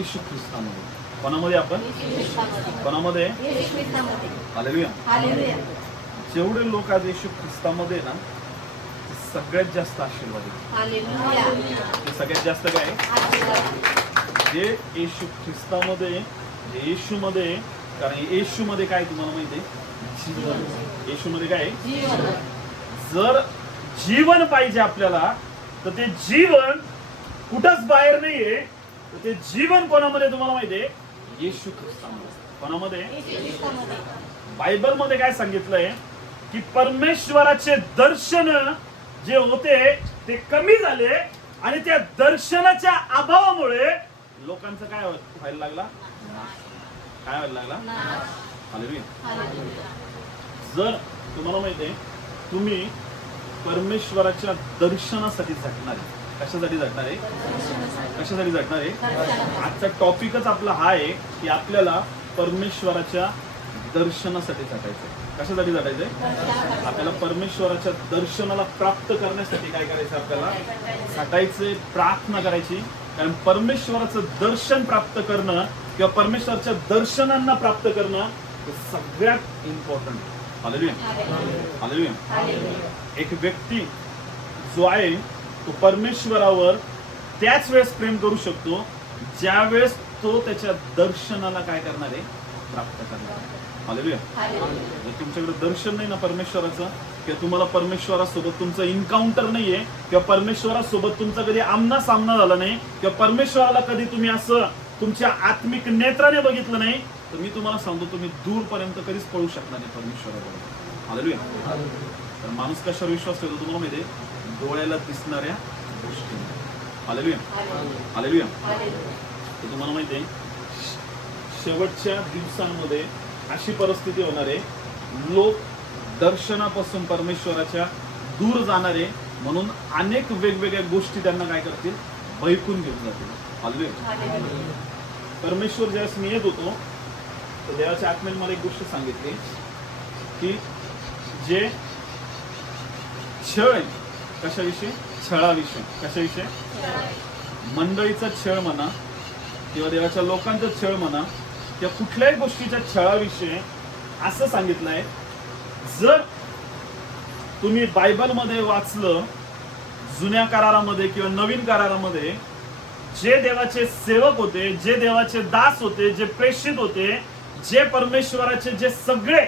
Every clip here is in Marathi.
येशू ख्रिस्तामध्ये. कोणामध्ये आपण? कोणामध्ये? हालेलुया. जेवढे लोक आज येशू ख्रिस्तामध्ये ना, ते सगळ्यात जास्त आशीर्वाद आहेत. ते सगळ्यात जास्त काय? जे येशू ख्रिस्तामध्ये, जे येशूमध्ये, कारण येशूमध्ये काय तुम्हाला माहिती आहे? जीवन. येशूमध्ये काय? जर जीवन पाहिजे आपल्याला, तर ते जीवन कुठंच बाहेर नाहीये. तर ते जीवन कोणामध्ये तुम्हाला माहितीये? येशू ख्रिस्तामध्ये. कोणामध्ये? बायबल मध्ये काय सांगितलंय की परमेश्वराचे दर्शन जे होते ते कमी झाले आणि त्या दर्शनाच्या अभावामुळे लोकांचं काय व्हायला लागला? काय व्हायला लागला? हालेलुया. जर तुम्हाला माहितीये तुम्ही परमेश्वराच्या दर्शनासाठी झटणार आहे. कशासाठी झटणार आहे? कशासाठी झटणार आहे? आजचा टॉपिकच आपला हा आहे की आपल्याला परमेश्वराच्या दर्शनासाठी झटायचंय. कशासाठी झटायचंय? आपल्याला परमेश्वराच्या दर्शनाला प्राप्त करण्यासाठी काय करायचं? आपल्याला झटायचंय, प्रार्थना करायची. कारण परमेश्वराचं दर्शन प्राप्त करणं किंवा परमेश्वराच्या दर्शनांना प्राप्त करणं हे सगळ्यात इम्पॉर्टंट. हालेलुया. हालेलुया. एक व्यक्ती जो आहे तो परमेश्वरावर त्याच वेळेस प्रेम करू शकतो ज्या वेळेस तो त्याच्या दर्शनाला काय करणार आहे? प्राप्त करणार आहे. हालेलुया. जर तुमच्याकडे दर्शन नाही ना परमेश्वराचं, किंवा तुम्हाला परमेश्वरासोबत तुमचं इन्काउंटर नाहीये, किंवा परमेश्वरासोबत तुमचा कधी आमना सामना झाला नाही, किंवा परमेश्वराला कधी तुम्ही असं तुमच्या आत्मिक नेत्राने बघितलं नाही, तर मी तुम्हाला सांगतो तुम्ही दूरपर्यंत कधीच पळू शकणार नाही परमेश्वराबरोबर. हालेलुया. तर माणूस कशावर विश्वास ठेवतो तुम्हाला माहिती आहे? डोळ्याला दिसणाऱ्या गोष्टी. हालेलुया. हालेलुया. तर तुम्हाला माहिती आहे शेवटच्या दिवसांमध्ये अशी परिस्थिती होणार आहे, लोक दर्शनापासून परमेश्वराच्या दूर जाणारे म्हणून अनेक वेगवेगळ्या गोष्टी त्यांना काय करतील? बहकून घेऊन जातील. हालेलुया. परमेश्वर ज्यावेळेस मी येत होतो तर देवाच्या आत्म्याने मला एक गोष्ट सांगितली की जे छळ आहे, कशाविषयी? छळाविषयी. कशाविषयी? मंडळीचा छळ म्हणा किंवा देवाच्या लोकांचा छळ म्हणा किंवा कुठल्याही गोष्टीच्या छळाविषयी असं सांगितलंय, जर तुम्ही बायबलमध्ये वाचलं, जुन्या करारामध्ये किंवा नवीन करारामध्ये, जे देवाचे सेवक होते, जे देवाचे दास होते, जे प्रेषित होते, जे परमेश्वराचे जे सगळे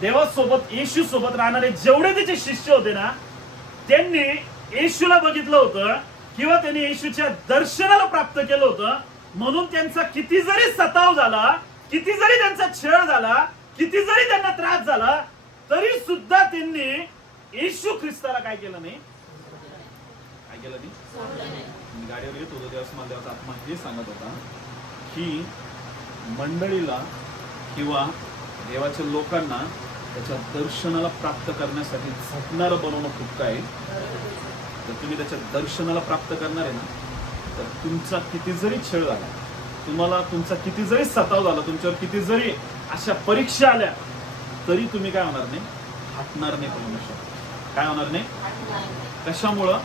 देवासोबत येशू सोबत राहणारे जेवढे त्याचे शिष्य होते ना, त्यांनी येशूला बघितलं होतं किंवा त्यांनी येशूच्या दर्शनाला प्राप्त केलं होतं. म्हणून त्यांचा किती जरी सताव झाला, किती जरी त्यांचा छळ झाला, किती जरी त्यांना त्रास झाला, तरी सुद्धा त्यांनी येशू ख्रिस्ताला काय केलं नाही? काय केलं नाही? मी गाडीवर येत होतो तेव्हा मला देवाचा आत्मा हे सांगत होता की मंडळीला किंवा देवाच्या लोकांना त्याच्या दर्शनाला प्राप्त करण्यासाठी झटणारं बनवणं खूप काय. जर तुम्ही त्याच्या दर्शनाला प्राप्त करणार आहे ना, तर तुमचा किती जरी छळ झाला, तुम्हाला तुमचा किती जरी सताव झाला, तुमच्यावर किती जरी अशा परीक्षा आल्या, तरी तुम्ही काय होणार नाही? हटणार नाही परमेश्वर. काय होणार नाही? कशामुळं?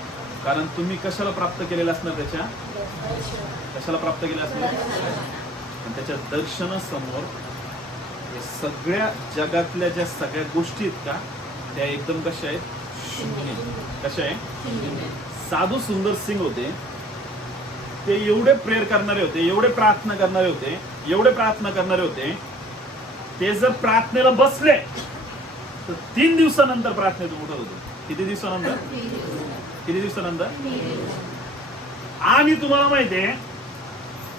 कारण तुम्ही कशाला प्राप्त केलेलं असणार? त्याच्या कशाला प्राप्त केलेलं असणार? त्याच्या दर्शनासमोर हे सगळ्या जगातल्या ज्या सगळ्या गोष्टी आहेत का, त्या एकदम कशा आहेत? शून्य. कशा आहे? साधू सुंदर सिंग होते, ते एवढे प्रेयर करणारे होते, एवढे प्रार्थना करणारे होते, एवढे प्रार्थना करणारे होते, ते जर प्रार्थनेला बसले तर 3 दिवसानंतर प्रार्थनेतून उठत होते. किती दिवसानंतर? किती दिवसानंतर? आणि तुम्हाला माहितीये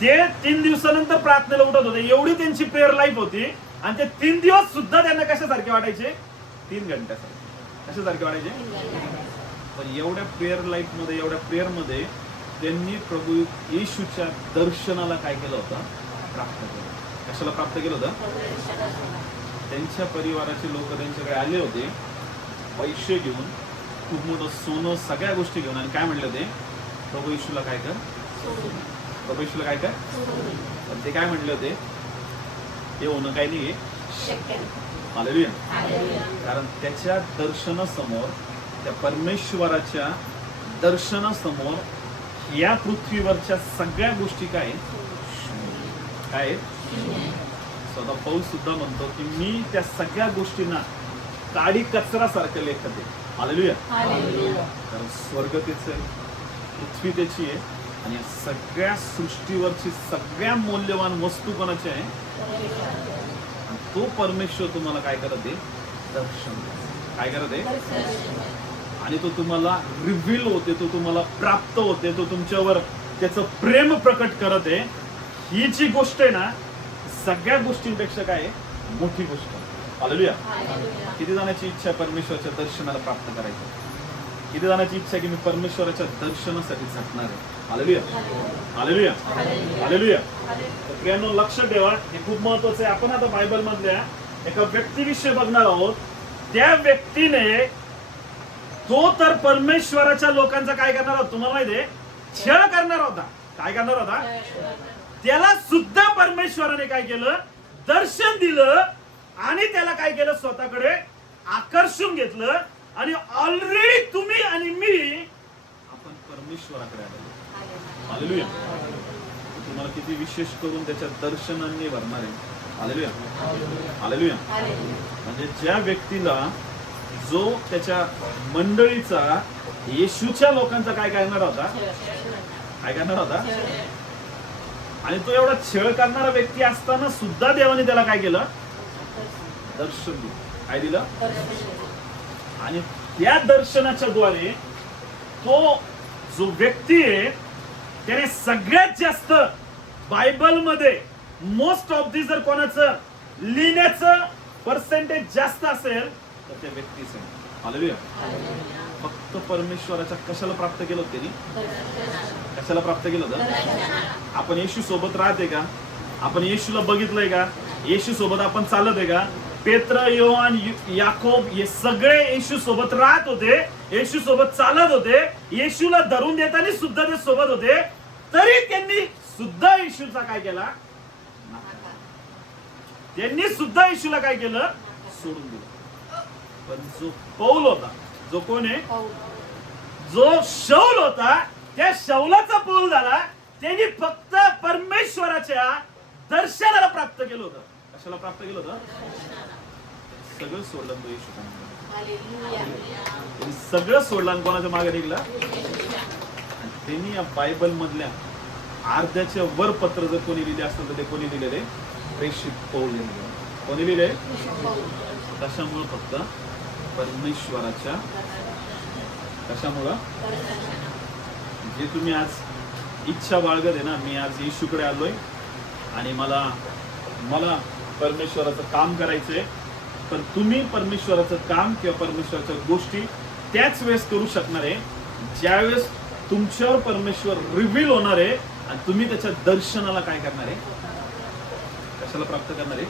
ते 3 दिवसानंतर प्रार्थनेला उठत होते. एवढी त्यांची प्रेयर लाईफ होती. आणि ते 3 दिवस सुद्धा त्यांना कशासारखे वाटायचे? 3 घंट्यासारखे. कशासारखे वाटायचे? पण एवढ्या प्रेयर लाईफ मध्ये, एवढ्या प्रेयर मध्ये त्यांनी प्रभू येशूच्या दर्शनाला काय केलं होतं? प्राप्त केलं. कशाला प्राप्त केलं होतं? त्यांच्या परिवाराचे लोक त्यांच्याकडे आले होते पैसे घेऊन, खूप मोठं सोनं, सगळ्या गोष्टी घेऊन, आणि काय म्हणले होते? प्रभू येशूला काय कर? प्रभू येशूला काय कर? पण ते काय म्हणले होते? हे होणं काही नाहीये शक्य. हालेलुया. कारण त्याच्या दर्शनासमोर, त्या परमेश्वराच्या दर्शनासमोर या पृथ्वीवरच्या सगळ्या गोष्टी काय? काय स्वतः पौल सुद्धा म्हणतो की मी त्या सगळ्या गोष्टींना काडी कचरा सारखं लेखत आहे. हालेलुया. कारण स्वर्ग त्याचं आहे, पृथ्वी त्याची आहे आणि या सगळ्या सृष्टीवरची सगळ्या मौल्यवान वस्तू कोणाची आहे? आणि तो परमेश्वर तुम्हाला काय करत आहे? दर्शन. काय करत आहे? आणि तो तुम्हाला रिव्हील होते, तो तुम्हाला प्राप्त होते, तो तुमच्यावर त्याचं प्रेम प्रकट करत आहे. ही जी गोष्ट आहे ना, सगळ्या गोष्टींपेक्षा काय आहे? मोठी गोष्ट. हालेलुया. किती जणांची इच्छा परमेश्वराच्या दर्शनाला प्राप्त करायचं? किती जणांची इच्छा की मी परमेश्वराच्या दर्शनासाठी झटणार आहे? हालेलुया. हालेलुया. हालेलुया. तर प्रियांनो, लक्ष ठेवा, हे खूप महत्वाचं आहे. आपण आता बायबल मधल्या एका व्यक्तीविषयी बघणार आहोत. त्या व्यक्तीने तो तर परमेश्वराच्या लोकांचा काय करणार होता? तुम्हाला माहिती आहे, छळ करणार होता. काय करणार होता? त्याला सुद्धा परमेश्वराने काय केलं? दर्शन दिलं आणि त्याला काय केलं? स्वतःकडे आकर्षून घेतलं. आणि ऑलरेडी तुम्ही आणि मी आपण परमेश्वराकडे आलो. हालेलुया. तुम्हाला किती विशेष करून त्याच्या दर्शनांनी भरणार आहे. हालेलुया. हालेलुया. म्हणजे ज्या व्यक्तीला जो त्याच्या मंडळीचा येशूच्या लोकांचा काय करणार होता? काय करणार होता? आणि तो एवढा छळ करणारा व्यक्ती असताना सुद्धा देवाने त्याला काय केलं? दर्शन दिलं. काय दिलं? आणि त्या दर्शनाच्या द्वारे तो जो व्यक्ती आहे त्याने सगळ्यात जास्त बायबल मध्ये मोस्ट ऑफ दी जर कोणाचं लिहिण्याचं पर्सेंटेज जास्त असेल तर त्या व्यक्तीच आहे. हालेलुया. फक्त परमेश्वराच्या कशाला प्राप्त केलं होतं त्यांनी? कशाला प्राप्त केलं होतं? आपण येशू सोबत राहते का? आपण येशूला बघितलंय का? येशू सोबत आपण चालत आहे का? पेत्र, योहान, याकोब हे सगळे येशू सोबत राहत होते, येशू सोबत चालत होते, येशूला धरून देताना सुद्धा ते सोबत होते, तरी त्यांनी सुद्धा येशूचा काय केला? त्यांनी सुद्धा येशूला काय केलं? सोडून दिलं. पण जो पौल होता, जो कोण आहे? जो शौल होता, त्या शौलाचा पौल झाला. त्यांनी फक्त परमेश्वराच्या दर्शनाला प्राप्त केलं होतं. कशाला प्राप्त केलं होतं? सगळं सोडलं तो येशूच्या. सगळं सोडलं आणि कोणाच्या मागे निघला? त्यांनी या बायबल मधल्या अर्ध्याच्या वर पत्र जर कोणी लिहिले असतं तर ते कोणी लिहिलेले? प्रेषित पौल लिहिले. कोणी लिहिले? कशामुळे? फक्त परमेश्वराच्या. कशामुळं? जे तुम्ही आज इच्छा बाळगत आहे ना, मी आज येशूकडे आलोय आणि मला परमेश्वराचं काम करायचंय. पण तुम्ही परमेश्वराचं काम किंवा परमेश्वराच्या गोष्टी त्याच वेळेस करू शकणार आहे ज्यावेळेस तुमच्यावर परमेश्वर रिव्हील होणार आहे आणि तुम्ही त्याच्या दर्शनाला काय करणार आहे? कशाला प्राप्त करणार आहे?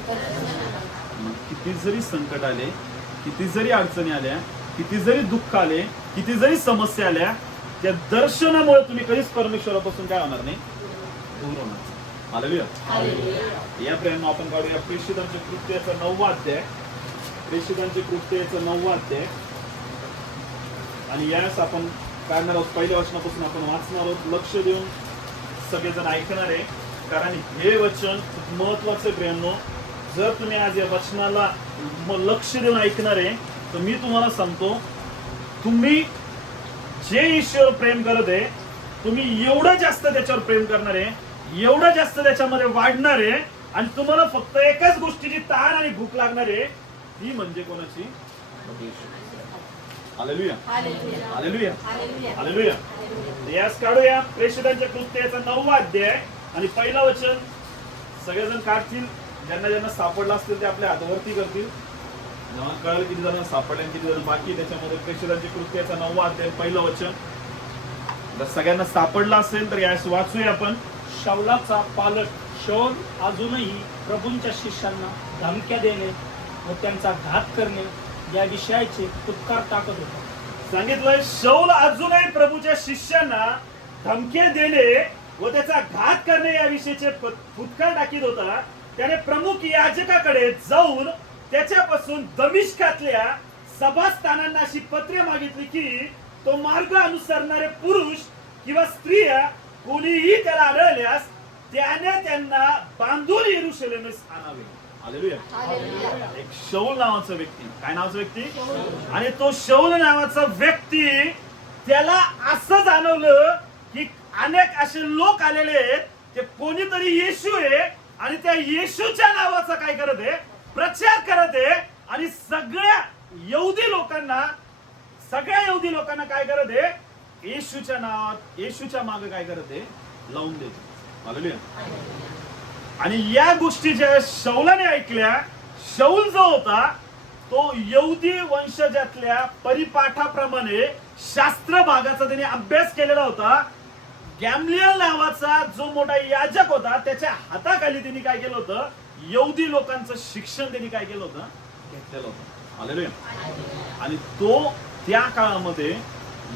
किती जरी संकट आले, किती जरी अडचणी आल्या, किती जरी दुःख आले, किती जरी समस्या आल्या, त्या दर्शनामुळे तुम्ही कधीच परमेश्वरापासून काय होणार नाही? दूर होणार. हालेलुया. या प्रेम आपण काढूया प्रेषितांचे कृत्याचा 9वा अध्याय. प्रेषितांचे कृत्याचा 9वा अध्याय आणि यास आपण काढणार आहोत. पहिल्या वचनापासून आपण वाचणार आहोत. लक्ष देऊन सगळेजण ऐकणार आहे, कारण हे वचन खूप महत्वाचं प्रेमनो. जर तुम्ही आज या वचनाला लक्ष देऊन ऐकणार आहे तर मी तुम्हाला सांगतो, तुम्ही जे ईश्वर प्रेम करत आहे, तुम्ही एवढं जास्त त्याच्यावर प्रेम करणार आहे, एवढं जास्त त्याच्यामध्ये वाढणार आहे आणि तुम्हाला फक्त एकाच गोष्टीची ताण आणि भूक लागणार आहे, ती म्हणजे कोणाची? हालेलुया. हालेलुया. हालेलुया. यास काढूया प्रेषितांच्या कृत्याचा 9वा अध्याय आणि पहिला वचन. सगळेजण काढतील, ज्यांना ज्यांना सापडला असतील ते आपल्या हातावरती करतील. कळलं किती जण सापडले किती जण बाकी. त्याच्यामध्ये प्रेषितांच्या कृत्याचा 9वा अध्याय पहिलं वचन. जर सगळ्यांना सापडला असेल तर यास वाचूया आपण. शाऊलाचा पालक शौल अजूनही प्रभूंच्या शिष्यांना धमक्या देणे व त्यांचा घात करणे या विषयाचे फुटकार टाकत होता. सांगितलंय शौल अजूनही प्रभूच्या शिष्यांना धमक्या देणे व त्याचा घात करणे या विषयाचे फुटकार टाकीत होता. त्याने प्रमुख याजकाकडे जाऊन त्याच्यापासून दमिश्कातल्या सभास्थानांना अशी पत्रे मागितली की तो मार्ग अनुसरणारे पुरुष किंवा स्त्रिया कोणीही त्याला आढळल्यास त्याने त्यांना बांधून यरूशलेमेस आणावे. हालेलुया. एक शौल नावाचा व्यक्ती, काय नावाचा व्यक्ती, आणि तो शौल नावाचा व्यक्ती, त्याला असं जाणवलं की अनेक असे लोक आलेले आहेत, ते कोणीतरी येशू आहे आणि त्या येशूच्या नावाचा काय करत आहे, प्रचार करत आहे, आणि सगळ्या यहुदी लोकांना काय करत आहे, येशूच्या नावात, येशूच्या मागे काय करत आहे, लावून देते. हालेलुया. आणि या गोष्टी ज्या शौलाने ऐकल्या, शौल जो होता तो यहुदी वंशजातल्या परिपाठाप्रमाणे शास्त्र भागाचा त्याने अभ्यास केलेला होता. गॅमलियल नावाचा जो मोठा याजक होता, त्याच्या हाताखाली त्यांनी काय केलं होतं, यहुदी लोकांचं शिक्षण त्यांनी काय केलं होतं, घेतलेलं होतं. हालेलुया. आणि तो त्या काळामध्ये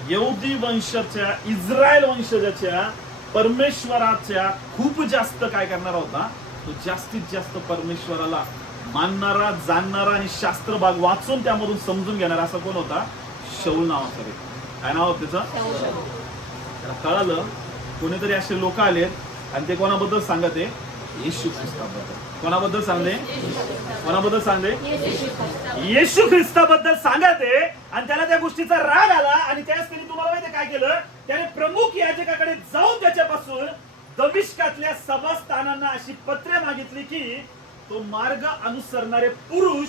यहुदी वंशाच्या, इस्रायल वंशजाच्या परमेश्वराच्या खूप जास्त काय करणारा होता, तो जास्तीत जास्त परमेश्वराला मानणारा, जाणणारा आणि शास्त्र भाग वाचून त्यामधून समजून घेणारा असा कोण होता, शौल नावाचा व्यक्ती. काय नाव होतं त्याचं, त्याला कळालं कोणीतरी असे लोक आलेत आणि ते कोणाबद्दल सांगत आहे, येशू ख्रिस्ताबद्दल. कोणाबद्दल सांगते, कोणाबद्दल सांगते, येशू ख्रिस्ताबद्दल सांगत आहे. आणि त्याला त्या गोष्टीचा राग आला आणि त्याच त्यांनी, तुम्हाला माहिती काय केलं, त्याने प्रमुख याजकाकडे जाऊन त्याच्यापासून दमिश्कातल्या सभास्थानांना अशी पत्रे मागितली की तो मार्ग अनुसरणारे पुरुष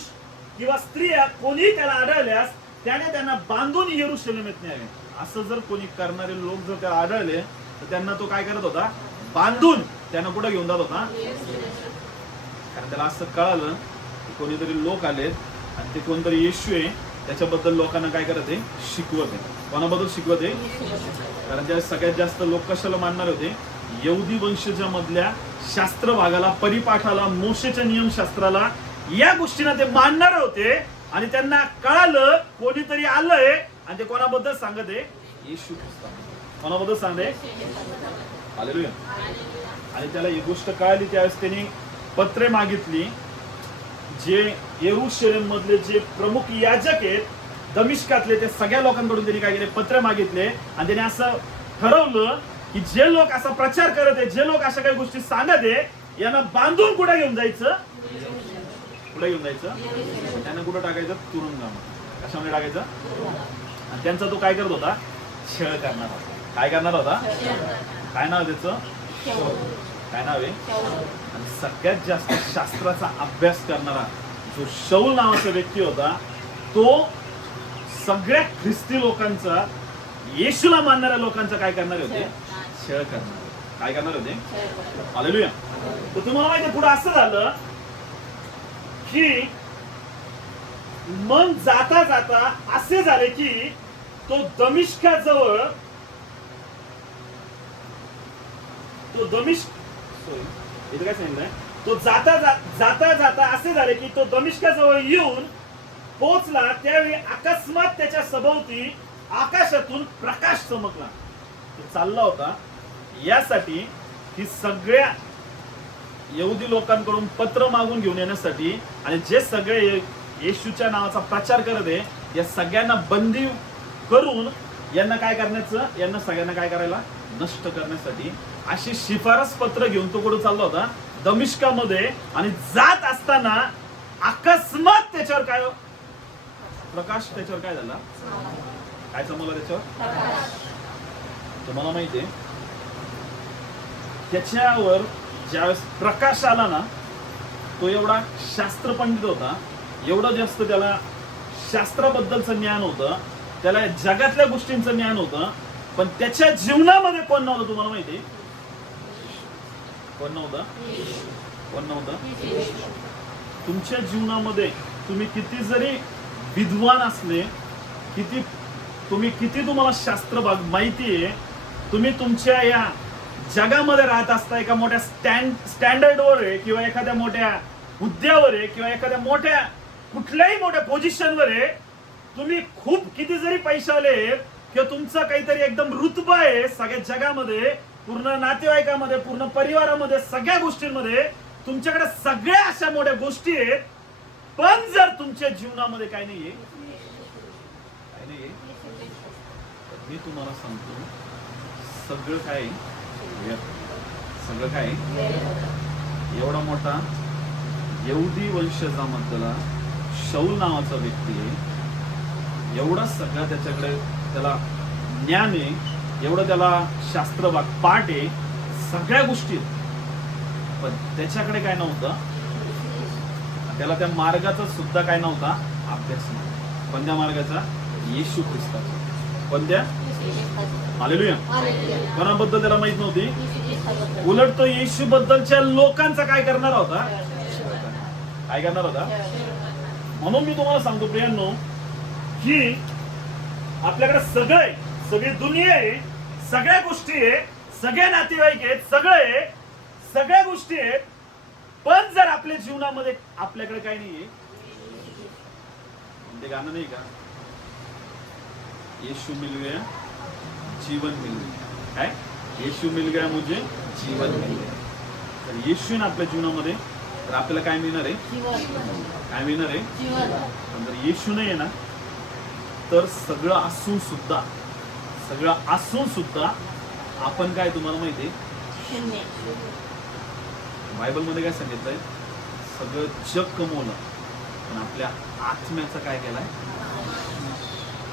किंवा स्त्रिया कोणी त्याला आढळल्यास त्याने त्यांना बांधून यरूशलेमेत न्यावे. असं जर कोणी करणारे लोक जर त्याला आढळले तर त्यांना तो काय करत होता, बांधून त्यांना कुठं घेऊन जात होता. कारण त्याला असं कळालं की कोणीतरी लोक आलेत आणि ते कोणतरी येशू आहे, त्याच्याबद्दल लोकांना काय करत आहे, शिकवत आहे. कोणाबद्दल शिकवत आहे, कारण त्या सगळ्यात जास्त लोक कशाला मानणार होते, यहुदी वंशजामधल्या शास्त्र भागाला, परिपाठाला, मोशेच्या नियमशास्त्राला, या गोष्टींना ते मानणार होते. आणि त्यांना कळालं कोणीतरी आलंय आणि ते कोणाबद्दल सांगत आहे, येशू ख्रिस्त. कोणाबद्दल सांगते, हालेलुया. आणि त्याला ही गोष्ट कळाली त्यावेळेस त्यांनी पत्रे मागितली. जे यरूशलेम मधले जे प्रमुख याजक आहेत दमिश्कातले, ते सगळ्या लोकांकडून त्यांनी काय केले, पत्र मागितले. आणि त्याने असं ठरवलं की जे लोक असा प्रचार करत आहे, जे लोक अशा काही गोष्टी सांगत आहे, यांना बांधून कुठे घेऊन जायचं, कुठे घेऊन जायचं, त्यांना कुठं टाकायचं, तुरुंगामध्ये. कशामध्ये टाकायचं. आणि त्यांचा तो काय करत होता, छळ करणार होता. काय करणार होता, काय नाव त्याचं, काय नाव आहे. आणि सगळ्यात जास्त शास्त्राचा अभ्यास करणारा जो शौल नावाचा व्यक्ती होता, तो सगळ्या ख्रिस्ती लोकांचा, येशूला मानणाऱ्या लोकांचा काय करणारे होते, छळ करणार. काय करणार होते, हालेलुया. तर तुम्हाला माहिती पुढे असं झालं की मन जाता जाता असे झाले की तो दमिश्काजवळ, इथे काय सांगितलंय, तो जाता जाता असे झाले की तो दमिश्काजवळ येऊन पोहोचला. त्यावेळी अकस्मात त्याच्या सभोवती आकाशातून प्रकाश चमकला. तो चालला होता यासाठी की सगळ्या यहुदी लोकांकडून पत्र मागून घेऊन येण्यासाठी, आणि जे सगळे येशूच्या नावाचा प्रचार करत आहे या सगळ्यांना बंदी करून यांना काय करण्याचं, यांना सगळ्यांना काय करायला, नष्ट करण्यासाठी अशी शिफारस पत्र घेऊन तो कुठे चालला होता, दमिश्कामध्ये. आणि जात असताना अकस्मात त्याच्यावर काय प्रकाश, त्याच्यावर काय झाला, काय चमकला त्याच्यावर. तुम्हाला माहितीये त्याच्यावर ज्यावेळेस प्रकाश आला ना, तो एवढा शास्त्र पंडित होता, एवढं जास्त त्याला शास्त्राबद्दलचं ज्ञान होतं, त्याला जगातल्या गोष्टींचं ज्ञान होतं, पण त्याच्या जीवनामध्ये कोण नव्हतं. तुम्हाला माहिती कोण नव्हतं, कोण नव्हतं. तुमच्या जीवनामध्ये तुम्ही किती जरी विद्वान असले, तुम्हाला शास्त्र भाग माहिती आहे, तुम्ही तुमच्या या जगामध्ये राहत असता, एका मोठ्या स्टँडर्डवर आहे किंवा एखाद्या मोठ्या हुद्द्यावर आहे किंवा एखाद्या मोठ्या कुठल्याही मोठ्या पोझिशनवर आहे, तुम्ही खूप किती जरी पैशावाले आहेत किंवा तुमचा काहीतरी एकदम रुतबा आहे सगळ्या जगामध्ये, पूर्ण नातेवाईकामध्ये, पूर्ण परिवारामध्ये, सगळ्या गोष्टींमध्ये तुमच्याकडे सगळ्या अशा मोठ्या गोष्टी आहेत, पण जर तुमच्या जीवनामध्ये काय नाहीये, काय नाहीये, मी तुम्हाला सांगतो सगळं काय सगळं काय एवढा मोठा यहुदी वंशजामधला शौल नावाचा व्यक्ती आहे, एवढा सगळा त्याच्याकडे त्याला ज्ञान आहे, एवढं त्याला शास्त्र पाठ आहे, सगळ्या गोष्टी, पण त्याच्याकडे काय नव्हतं, त्याला त्या मार्गाचा सुद्धा काय नव्हता अभ्यास नव्हता. कोणत्या मार्गाचा? येशू ख्रिस्ताचा. कोणत्या? हालेलुया. कोणाबद्दल त्याला माहित नव्हती, उलट तो येशू बद्दलच्या लोकांचा काय करणार होता, काय करणार होता. म्हणून मी तुम्हाला सांगतो प्रियांनो की आपल्याकडे सगळे, सगळी दुनिया आहे, सगळ्या गोष्टी आहे, सगळे नातेवाईक आहेत, सगळे सगळ्या गोष्टी आहेत, पण जर आपल्या जीवनामध्ये आपल्याकडे काही नाहीये, ते गाणं नाही का, येशू मिल गया जीवन मिल गया, काय येशू मिल गया मुझे जीवन मिल गया. तर येशू ना आपल्या जीवनामध्ये, तर आपल्याला काय मिळणार आहे, काय मिळणार आहे, पण जर येशू नाही आहे ना, तर सगळं असून सुद्धा, सगळं असून सुद्धा आपण काय, तुम्हाला माहिती आहे बायबल मध्ये काय सांगितलंय, सगळं जग कमवलं पण आपल्या आत्म्याचा काय केलाय,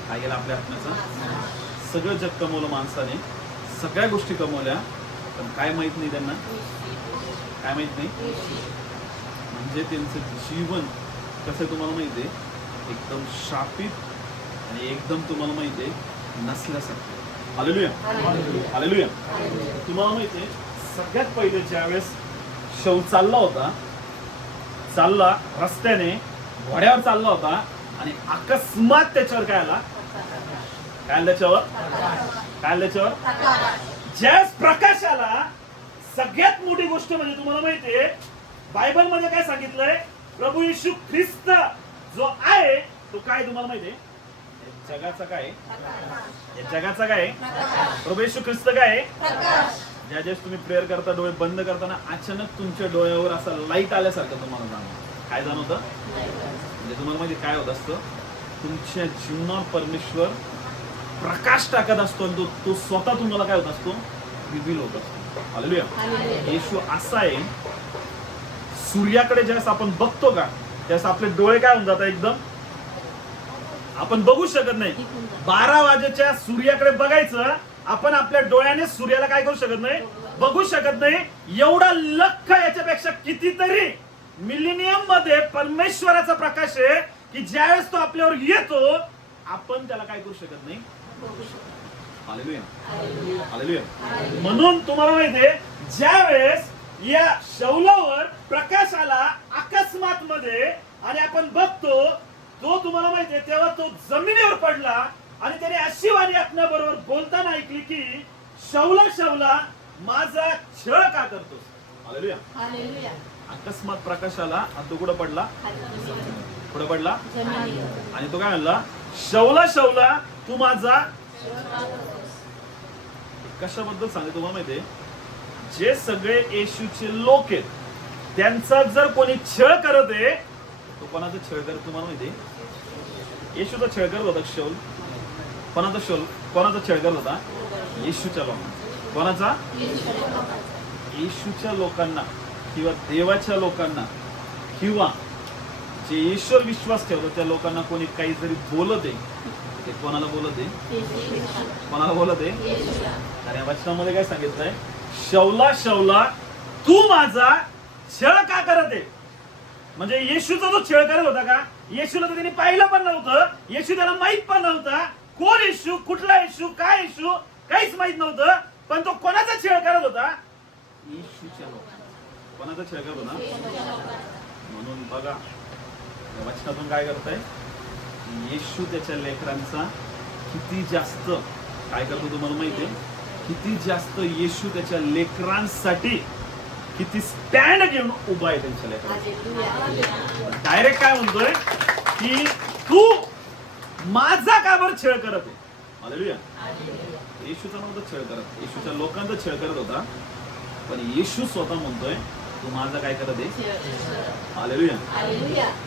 काय केलं आपल्या आत्म्याचा. सगळं जग कमवलं माणसाने, सगळ्या गोष्टी कमवल्या, पण काय माहित नाही त्यांना, काय माहित नाही, म्हणजे त्यांचं जीवन कसं तुम्हाला माहिती आहे, एकदम शापित आणि एकदम तुम्हाला माहिती आहे नसल्यासारखं. Hallelujah, hallelujah. तुम्हाला माहिती आहे सगळ्यात पहिले ज्यावेळेस शौल चालला रस्त्याने, घोड्यावर चालला होता आणि अकस्मात त्याच्यावर काय आला, काय आलं त्याच्यावर, काय आलं त्याच्यावर, ज्यावेळेस प्रकाश आला. सगळ्यात मोठी गोष्ट म्हणजे तुम्हाला माहितीये बायबल मध्ये काय सांगितलंय, प्रभू येशू ख्रिस्त जो आहे तो काय तुम्हाला माहितीये, जगाचा काय, या जगाचा काय, प्रभू येशू ख्रिस्त काय, ज्यावेळेस तुम्ही प्रेयर करता, डोळे बंद करताना अचानक तुमच्या डोळ्यावर असं लाईट आल्यासारखं तुम्हाला जाणवतं. काय जाणवतं, म्हणजे तुम्हाला माहिती काय होत असतं, तुमच्या जीवनावर परमेश्वर प्रकाश टाकत असतो आणि तो स्वतः तुम्हाला काय होत असतो, रिव्हील होत असतो. हालेलुया. येशू असा आहे, सूर्याकडे ज्यावेळेस आपण बघतो का, त्यावेळेस आपले डोळे काय होऊन जातात, एकदम आपण बघू शकत नाही. 12 वाजेच्या सूर्याकडे बघायचं, आपण आपल्या डोळ्याने सूर्याला काय करू शकत नाही, बघू शकत नाही. एवढा लख याच्यापेक्षा कितीतरी मिलेनियम मध्ये परमेश्वराचा प्रकाश आहे की ज्यावेळेस तो आपल्यावर येतो आपण त्याला काय करू शकत नाही. Hallelujah, hallelujah. म्हणून तुम्हाला माहितीये ज्यावेळेस या शौलावर प्रकाश आला अकस्मात मध्ये आणि आपण बघतो तो, तुम्हाला माहितीये तेव्हा तो जमिनीवर पडला आणि त्याने अशी वाणी आपल्याबरोबर बोलताना ऐकली की शौला शौला माझा छळ का करतोस. Hallelujah, hallelujah. अकस्मात प्रकाश आला आणि तो कुठं पडला, कुठं पडला, आणि तो काय म्हणला, शौला शौला तू माझा. कशाबद्दल सांगते तुम्हाला माहितीये, जे सगळे येशूचे लोक आहेत त्यांचा जर कोणी छळ करत आहे, तो कोणाचा छळ करत तुम्हाला माहितीये, येशूचा छळ करत होता शौल. कोणाचा छळ करत होता, येशूच्या लोकांना. कोणाचा, येशूच्या लोकांना किंवा देवाच्या लोकांना किंवा जे ईश्वर विश्वास ठेवतो त्या लोकांना कोणी काही जरी बोलत आहे ते कोणाला बोलत आहे, कोणाला बोलत आहे. आणि या वचनामध्ये काय सांगितलंय, शौला शौला तू माझा छळ का करत आहे. म्हणजे येशूचा जो छळ करत होता का, येशूला तर त्यांनी पाहिलं पण नव्हतं, येशू त्याला माहित पण नव्हता, कोण येशू, कुठला येशू, काय येशू, काहीच माहित नव्हतं. पण तो कोणाचा छळ करत होता, येशूच्या लोकांचा. कोणाचा छळ करत होता. म्हणून बघा वचनातून काय करताय, येशू त्याच्या लेकरांचा किती जास्त काय करतो तुम्हाला माहितीये, किती जास्त येशू त्याच्या लेकरांसाठी किती स्टँड घेऊन उभा आहे त्यांच्या लेकरांसाठी. डायरेक्ट काय म्हणतोय की तू माझा का बरं छळ करत आहे. हालेलुया. येशूचा नव्हता छळ करत, येशूच्या लोकांचा छळ करत होता, पण येशू स्वतः म्हणतोय तू माझा काय करत आहे. हालेलुया.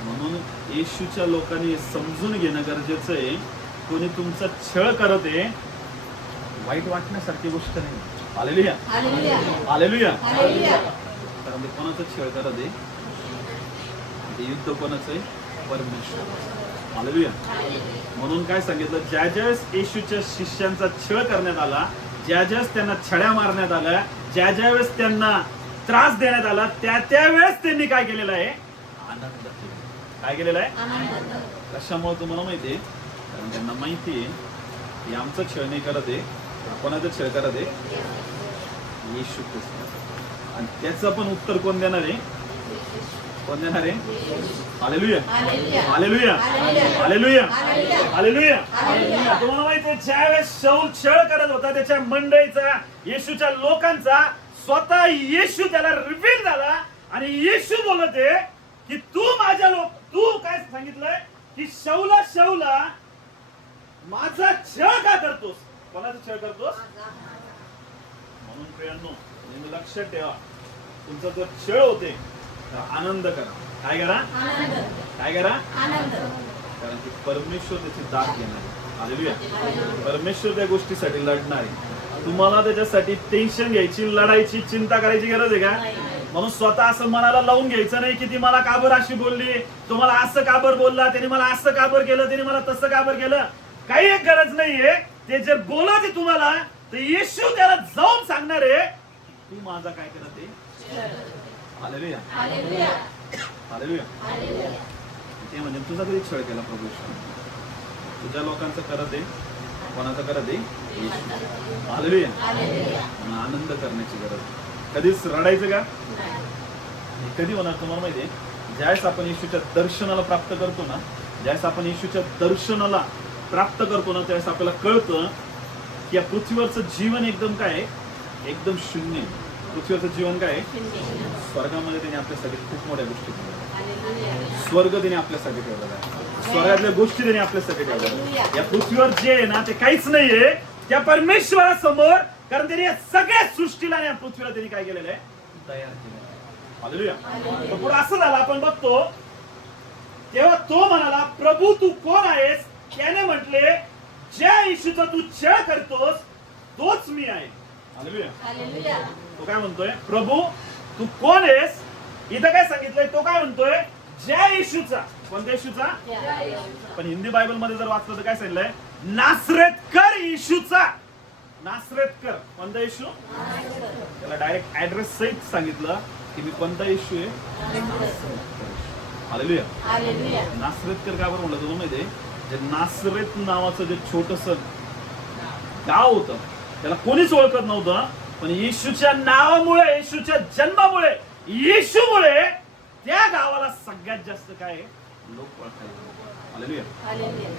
म्हणून येशूच्या लोकांनी समजून घेणं गरजेचं आहे, कोणी तुमचा छळ करत आहे वाईट वाटण्यासारखी गोष्ट नाही. Hallelujah hallelujah hallelujah. हालेलुया कारण ते कोणाचं छळ करत आहे, ते युद्ध कोणाचं आहे? परमेश्वर. हालेलुया. म्हणून काय सांगितलं, ज्या ज्यावेळेस येशूच्या शिष्यांचा छळ करण्यात आला, ज्या ज्यावेळेस त्यांना छड्या मारण्यात आल्या, ज्या ज्यावेळेस त्यांना त्रास देण्यात आला, त्यावेळेस त्यांनी काय केलेलं आहे? आनंद केला. काय केलेलं आहे? आनंद. कशामुळे तुम्हाला माहिती आहे? कारण त्यांना माहिती आहे की आमचं छळ नाही करत आहे, कोणाचं छळ करत आहे? येशू ख्रिस्त. आणि त्याचं पण उत्तर कोण देणार आहे? कोण देणार आहे? Hallelujah hallelujah hallelujah hallelujah hallelujah hallelujah. Hallelujah. तुम्हाला माहिती आहे, ज्यावेळेस शाऊल छळ करत होता त्याच्या मंडळीचा, येशूच्या लोकांचा, स्वतः येशू त्याला रिव्हील झाला आणि येशू बोलत आहे की तू काय सांगितलंय की शौला माझा छळ का करतोस? कोणाचा छळ करतोस? म्हणून प्रियांनो, तुम्ही लक्षात ठेवा, तुमचा जर छळ होते तर आनंद करा. काय करा? आनंद. काय करा? आनंद. कारण की परमेश्वर त्याची दाद घेणार आहे. हालेलुया. परमेश्वर त्या गोष्टीसाठी लढणार आहे. तुम्हाला त्याच्यासाठी टेन्शन घ्यायची, लढायची, चिंता करायची गरज आहे का? म्हणून स्वतः असं मनाला लावून घ्यायचं नाही की ती मला काबर अशी बोलली, तुम्हाला असं काबर बोलला, त्याने मला असं काबर केलं, त्याने मला तसं काबर केलं. काही एक गरज नाहीये. ते जर बोलत आहे तुम्हाला, तर येशू त्याला जाऊन सांगणार आहे तू माझा काय करत आहे? Hallelujah hallelujah hallelujah. हालेलुया. ते म्हणजे तुझा कधी छळ केला प्रभू? तुझ्या लोकांचं करत आहे, कोणाचं करत आहे? येशू. हालेलुया. हालेलुया. म्हणून आनंद करण्याची गरज. कधीच रडायचं का? हे कधी होणार तुम्हाला माहिती आहे? ज्यावेळेस आपण येशूच्या दर्शनाला प्राप्त करतो ना, ज्यावेळेस आपण येशूच्या दर्शनाला प्राप्त करतो ना, त्यावेळेस आपल्याला कळतं की या पृथ्वीवरचं जीवन एकदम काय आहे? एकदम शून्य. पृथ्वीवरचं जीवन काय आहे? स्वर्गामध्ये त्याने आपल्यासाठी खूप मोठ्या गोष्टी केल्या. स्वर्ग त्याने आपल्यासाठी ठेवलेला आहे. स्वर्गातल्या गोष्टी त्याने आपल्यासाठी ठेवलेल्या. या पृथ्वीवर जे आहे ना, ते काहीच नाहीये त्या परमेश्वरासमोर. कारण त्याने या सगळ्या सृष्टीला आणि या पृथ्वीला त्यांनी काय केलेलं आहे? तयार केलेलं आहे. हालेलुया. तर पुढे असं झालं, आपण बघतो तेव्हा तो म्हणाला, प्रभू तू कोण आहेस? त्याने म्हटले, ज्या येशूचा तू छळ करतोस तोच मी आहे. हालेलुया. हालेलुया. तो काय म्हणतोय? प्रभू तू कोण आहेस? इथं काय सांगितलंय? तो काय म्हणतोय? ज्या येशूचा. कोणत्या येशूचा? पण हिंदी बायबल मध्ये जर वाचलं तर काय सांगितलंय? नासरेतकर येशूचा. नासरेतकर. कोणता येशू? त्याला डायरेक्ट ऍड्रेस सहित सांगितलं की मी कोणता येशू आहे? हालेलुया. हालेलुया. नासरेतकर का बरं म्हणलं तुम्हाला माहितीये? जे नासरेत नावाचं जे छोटस गाव होतं, त्याला कोणीच ओळखत नव्हतं. पण येशूच्या नावामुळे, येशूच्या जन्मामुळे, येशूमुळे त्या गावाला सगळ्यात जास्त काय लोक ओळखायचे. हालेलुया. हालेलुया.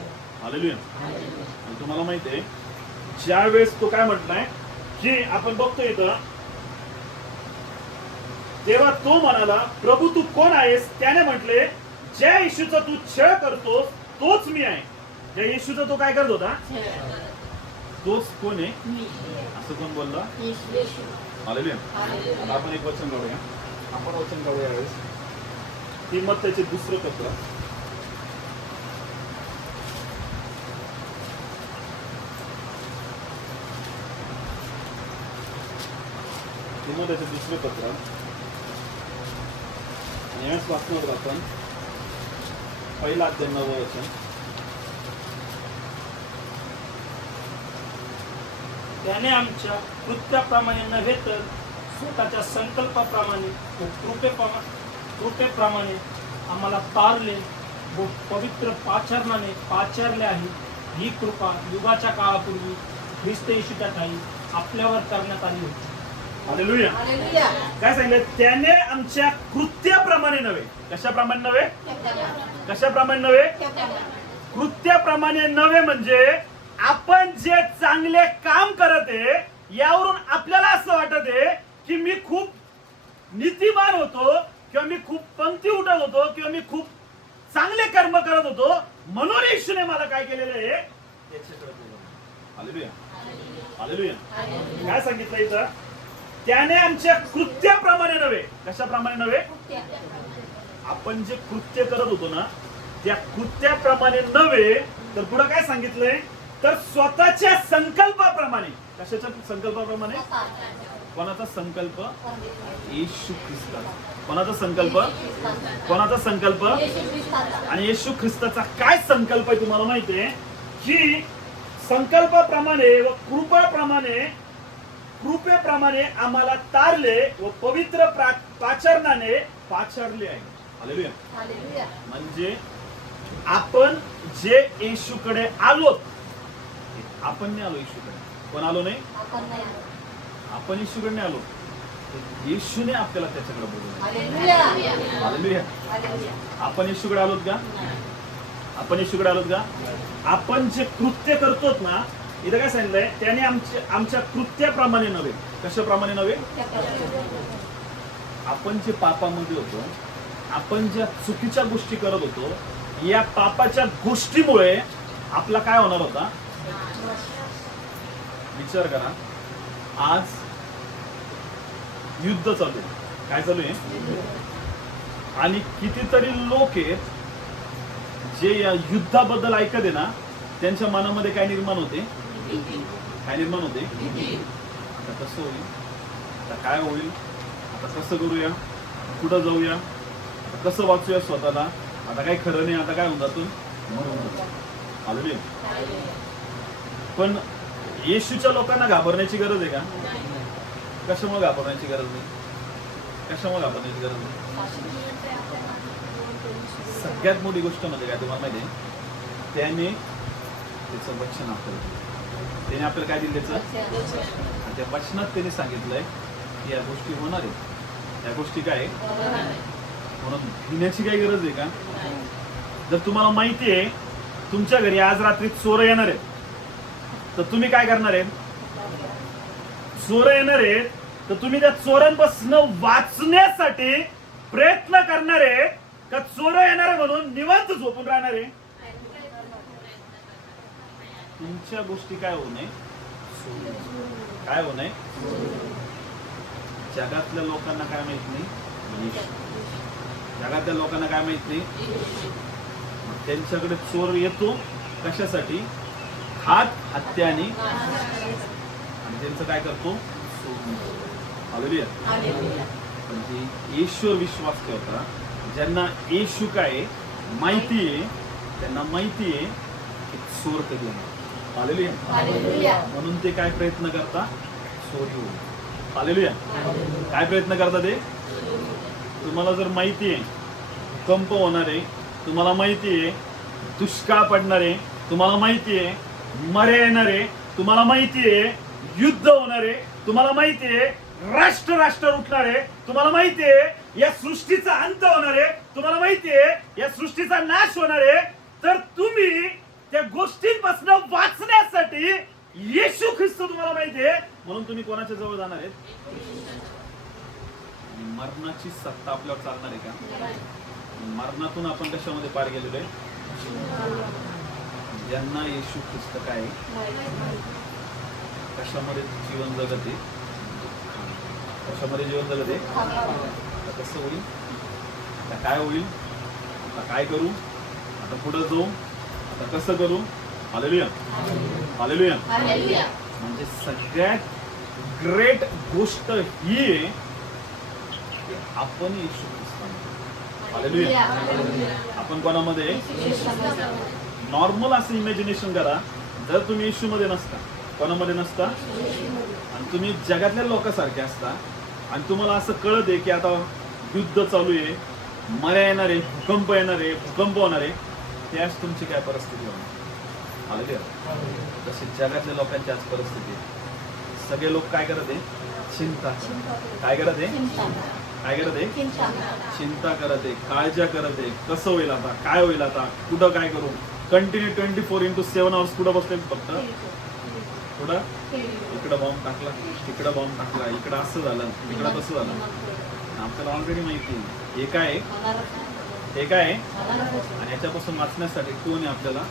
हालेलुया. आणि तुम्हाला माहितीये, ज्या वेळेस तो काय म्हटलाय की आपण बघतो इथं, तेव्हा तो म्हणाला, प्रभू तू कोण आहेस? त्याने म्हटले, ज्या येशूचा तू छळ करतोस तोच मी आहे. त्या येशूचा तो काय करत होता? तोच कोण आहे? असं कोण बोलला? येशू. हालेलुया. आता आपण एक वचन काढूया. आपण वचन काढूया यावेळेस. ती मत त्याचे दुसरं पत्र, त्याचे दुसरे पत्र, यावेळेस वाचणार आपण पहिला अध्याय 9 वचन. त्याने आमच्या कृत्याप्रमाणे नव्हे तर स्वतःच्या संकल्पाप्रमाणे व कृपेप्रमाणे आम्हाला तारले व पवित्र पाचारले आहे. ही कृपा युगाच्या काळापूर्वी ख्रिस्त येशूच्या ठाई आपल्यावर करण्यात आली होती. हालेलुया. हालेलुया. काय सांगितलं? त्याने आमच्या कृत्याप्रमाणे नव्हे. कशाप्रमाणे नव्हे? कशाप्रमाणे नव्हे? कृत्याप्रमाणे नव्हे म्हणजे आपण जे चांगले काम करत आहे, यावरून आपल्याला असं वाटत आहे की मी खूप नीतिमान होतो, किंवा मी खूप पंक्ती उठत होतो, किंवा मी खूप चांगले कर्म करत होतो, म्हणून येशूने मला काय केलेलं आहे? हालेलुया. हालेलुया. काय सांगितलं इथं? त्याने आमच्या कृत्याप्रमाणे नव्हे. कशाप्रमाणे नव्हे? आपण जे कृत्य करत होतो ना, त्या कृत्याप्रमाणे नव्हे, तर पुढे काय सांगितलंय? तर स्वतःच्या संकल्पाप्रमाणे, कशाच्या संकल्पाप्रमाणे? कोणाचा संकल्प? येशू ख्रिस्ताचा. कोणाचा संकल्प? कोणाचा संकल्प? आणि येशू ख्रिस्ताचा काय संकल्प आहे तुम्हाला माहिती आहे की संकल्पाप्रमाणे व कृपेप्रमाणे आम्हाला तारले व पवित्र पाचारणाने पाचारले आहे. हालेलुया. म्हणजे आपण जे येशूकडे आलो, आपण नाही आलो येशूकडे. कोण आलो नाही? आपण येशूकडे नाही आलो, येशूने आपल्याला त्याच्याकडे बोलवलं. हालेलुया. आपण येशूकडे आलोत का? आपण येशूकडे आलोत का? आपण जे कृत्य करतोत ना, इथं काय सांगितलंय? त्याने आमच्या कृत्याप्रमाणे नव्हे. कशाप्रमाणे नव्हे? आपण जे पापामध्ये होतो, आपण ज्या चुकीच्या गोष्टी करत होतो, या पापाच्या गोष्टीमुळे आपला काय होणार होता? विचार करा. आज युद्ध चालू आहे. काय चालू आहे? आणि कितीतरी लोक आहेत जे या युद्धाबद्दल ऐकत आहे ना, त्यांच्या मनामध्ये काय निर्माण होते? काय निर्माण होते? आता कसं होईल? आता काय होईल? आता कसं करूया? कुठं जाऊया? आता कसं वाचूया स्वतःला? आता काही खरं नाही. आता काय होऊन जातो? हालेलुया. पण येशूच्या लोकांना घाबरण्याची गरज आहे का? कशामुळे घाबरण्याची गरज नाही? कशामुळे घाबरण्याची गरज नाही? सगळ्यात मोठी गोष्ट म्हणजे काय तुम्हाला माहिती आहे? त्याने त्याचं वचन आपल्याला दिलं. त्याने आपल्याला काय दिलं? त्याचं. त्या वचनात त्याने सांगितलंय की या गोष्टी होणार आहेत. या गोष्टी काय म्हणून भिण्याची काही गरज आहे का? जर तुम्हाला माहिती आहे तुमच्या घरी आज रात्री चोर येणार आहेत, तर तुम्ही काय करणार आहेत? चोर येणार आहेत तर तुम्ही त्या चोरांपासून वाचण्यासाठी प्रयत्न करणार आहे का चोर येणार म्हणून निवांत झोपून राहणार आहे? तुमच्या गोष्टी काय होऊ नये? काय होऊ नये? जगातल्या लोकांना काय माहित नाही? जगातल्या लोकांना काय माहित नाही? त्यांच्याकडे चोर येतो कशासाठी? हत्या आणि त्यांचं काय करतो? हालेलुया. म्हणजे येशूवर विश्वास ठेवता ज्यांना येशू काय माहिती आहे, त्यांना माहिती आहे की चोर कधी येणार. हालेलुया. म्हणून ते काय प्रयत्न करता? चोरी होईल. हालेलुया. काय प्रयत्न करता ते? तुम्हाला जर माहिती आहे भूकंप होणार आहे, तुम्हाला माहिती आहे दुष्काळ पडणार आहे, तुम्हाला माहिती आहे मरे येणार आहे, तुम्हाला माहिती आहे युद्ध होणार आहे, तुम्हाला माहिती आहे राष्ट्र उठणार आहे, तुम्हाला माहिती आहे या सृष्टीचा अंत होणार आहे, तुम्हाला माहिती आहे या सृष्टीचा नाश होणार आहे, तर तुम्ही त्या गोष्टींपासून वाचण्यासाठी येशू ख्रिस्त तुम्हाला माहिती आहे म्हणून तुम्ही कोणाच्या जवळ जाणार आहेत? मरणाची सत्ता आपल्यावर चालणार आहे का? मरणातून आपण कशामध्ये पार गेलेलो आहे? ज्यांना येशू ख्रिस्त काय कशामध्ये जीवन जगत आहे? कशामध्ये जीवन जगत आहे? आता कसं होईल? आता काय होईल? आता काय करू? आता पुढे जाऊ? आता कसं करू? हालेलुया. हालेलुया. म्हणजे सगळ्यात ग्रेट गोष्ट ही आहे की आपण येशू ख्रिस्त. हालेलुया. आपण कोणामध्ये? नॉर्मल असं इमॅजिनेशन करा, जर तुम्ही येशू मध्ये नसता, कोणामध्ये नसता आणि तुम्ही जगातल्या लोकांसारखे असता आणि तुम्हाला असं कळत आहे की आता युद्ध चालू आहे, मऱ्या येणार आहे, भूकंप येणार आहे, भूकंप होणार आहे, त्याच तुमची काय परिस्थिती होणार? हालेलुया. तशी जगातल्या लोकांची आज परिस्थिती आहे. सगळे लोक काय करत आहे? चिंता. काय करत आहे? काय करत आहे? चिंता करत आहे, काळज्या करत आहे. कसं होईल आता? काय होईल आता? कुठं काय करू? कंटिन्यू 24/7 आवर्स कुठं बसले? फक्त कुठं? इकडं बॉम्ब टाकला, तिकडं बॉम्ब टाकला, इकडं असं झालं, तिकडं तसं झालं. आपल्याला ऑलरेडी माहिती आहे हे काय आहे, हे काय आहे. आणि याच्यापासून वाचण्यासाठी कोण आहे आपल्याला?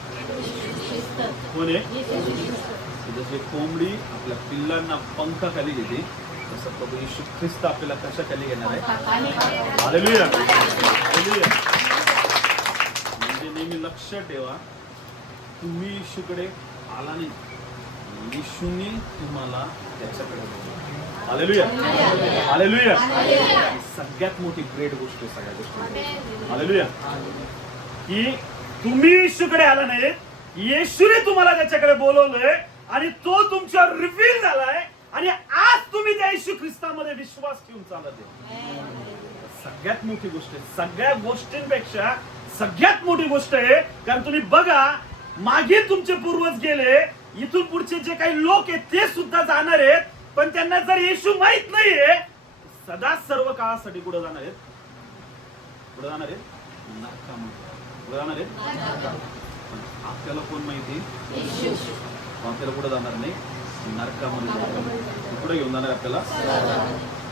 कोण आहे? जसे कोंबडी आपल्या पिल्लांना पंखाखाली घेते तसं प्रभू येशू ख्रिस्त आपल्याला कशाखाली घेणार आहे? हालेलुया. हालेलुया. म्हणजे नेहमी लक्षात ठेवा, तुम्ही येशूकडे आला नाही, येशूने तुम्हाला त्याच्याकडे बोलवलं. Hallelujah, hallelujah. ही सगळ्यात मोठी ग्रेट गोष्ट आहे सगळ्या गोष्टी. हालेलुया. की तुम्ही येशूकडे आला नाही, येशूने तुम्हाला त्याच्याकडे बोलवलंय आणि तो तुमच्यावर रिव्हील झालाय आणि आज तुम्ही त्या येशू ख्रिस्तामध्ये विश्वास ठेवून चालत आहे. सगळ्यात मोठी गोष्ट आहे. सगळ्या गोष्टींपेक्षा सगळ्यात मोठी गोष्ट आहे. कारण तुम्ही बघा, मागील तुमचे पूर्वज गेले, इथून पुढचे जे काही लोक आहेत ते सुद्धा जाणार आहेत, पण त्यांना जर येशू माहित नाहीये, सदा सर्व काळासाठी कुठे जाणार आहेत? कुठे जाणार आहेत? नरकामध्ये. कुठे जाणार आहेत? आपल्याला कोण माहिती? आपल्याला कुठे जाणार नाही, नरकामध्ये. कुठे घेऊन जाणार आपल्याला?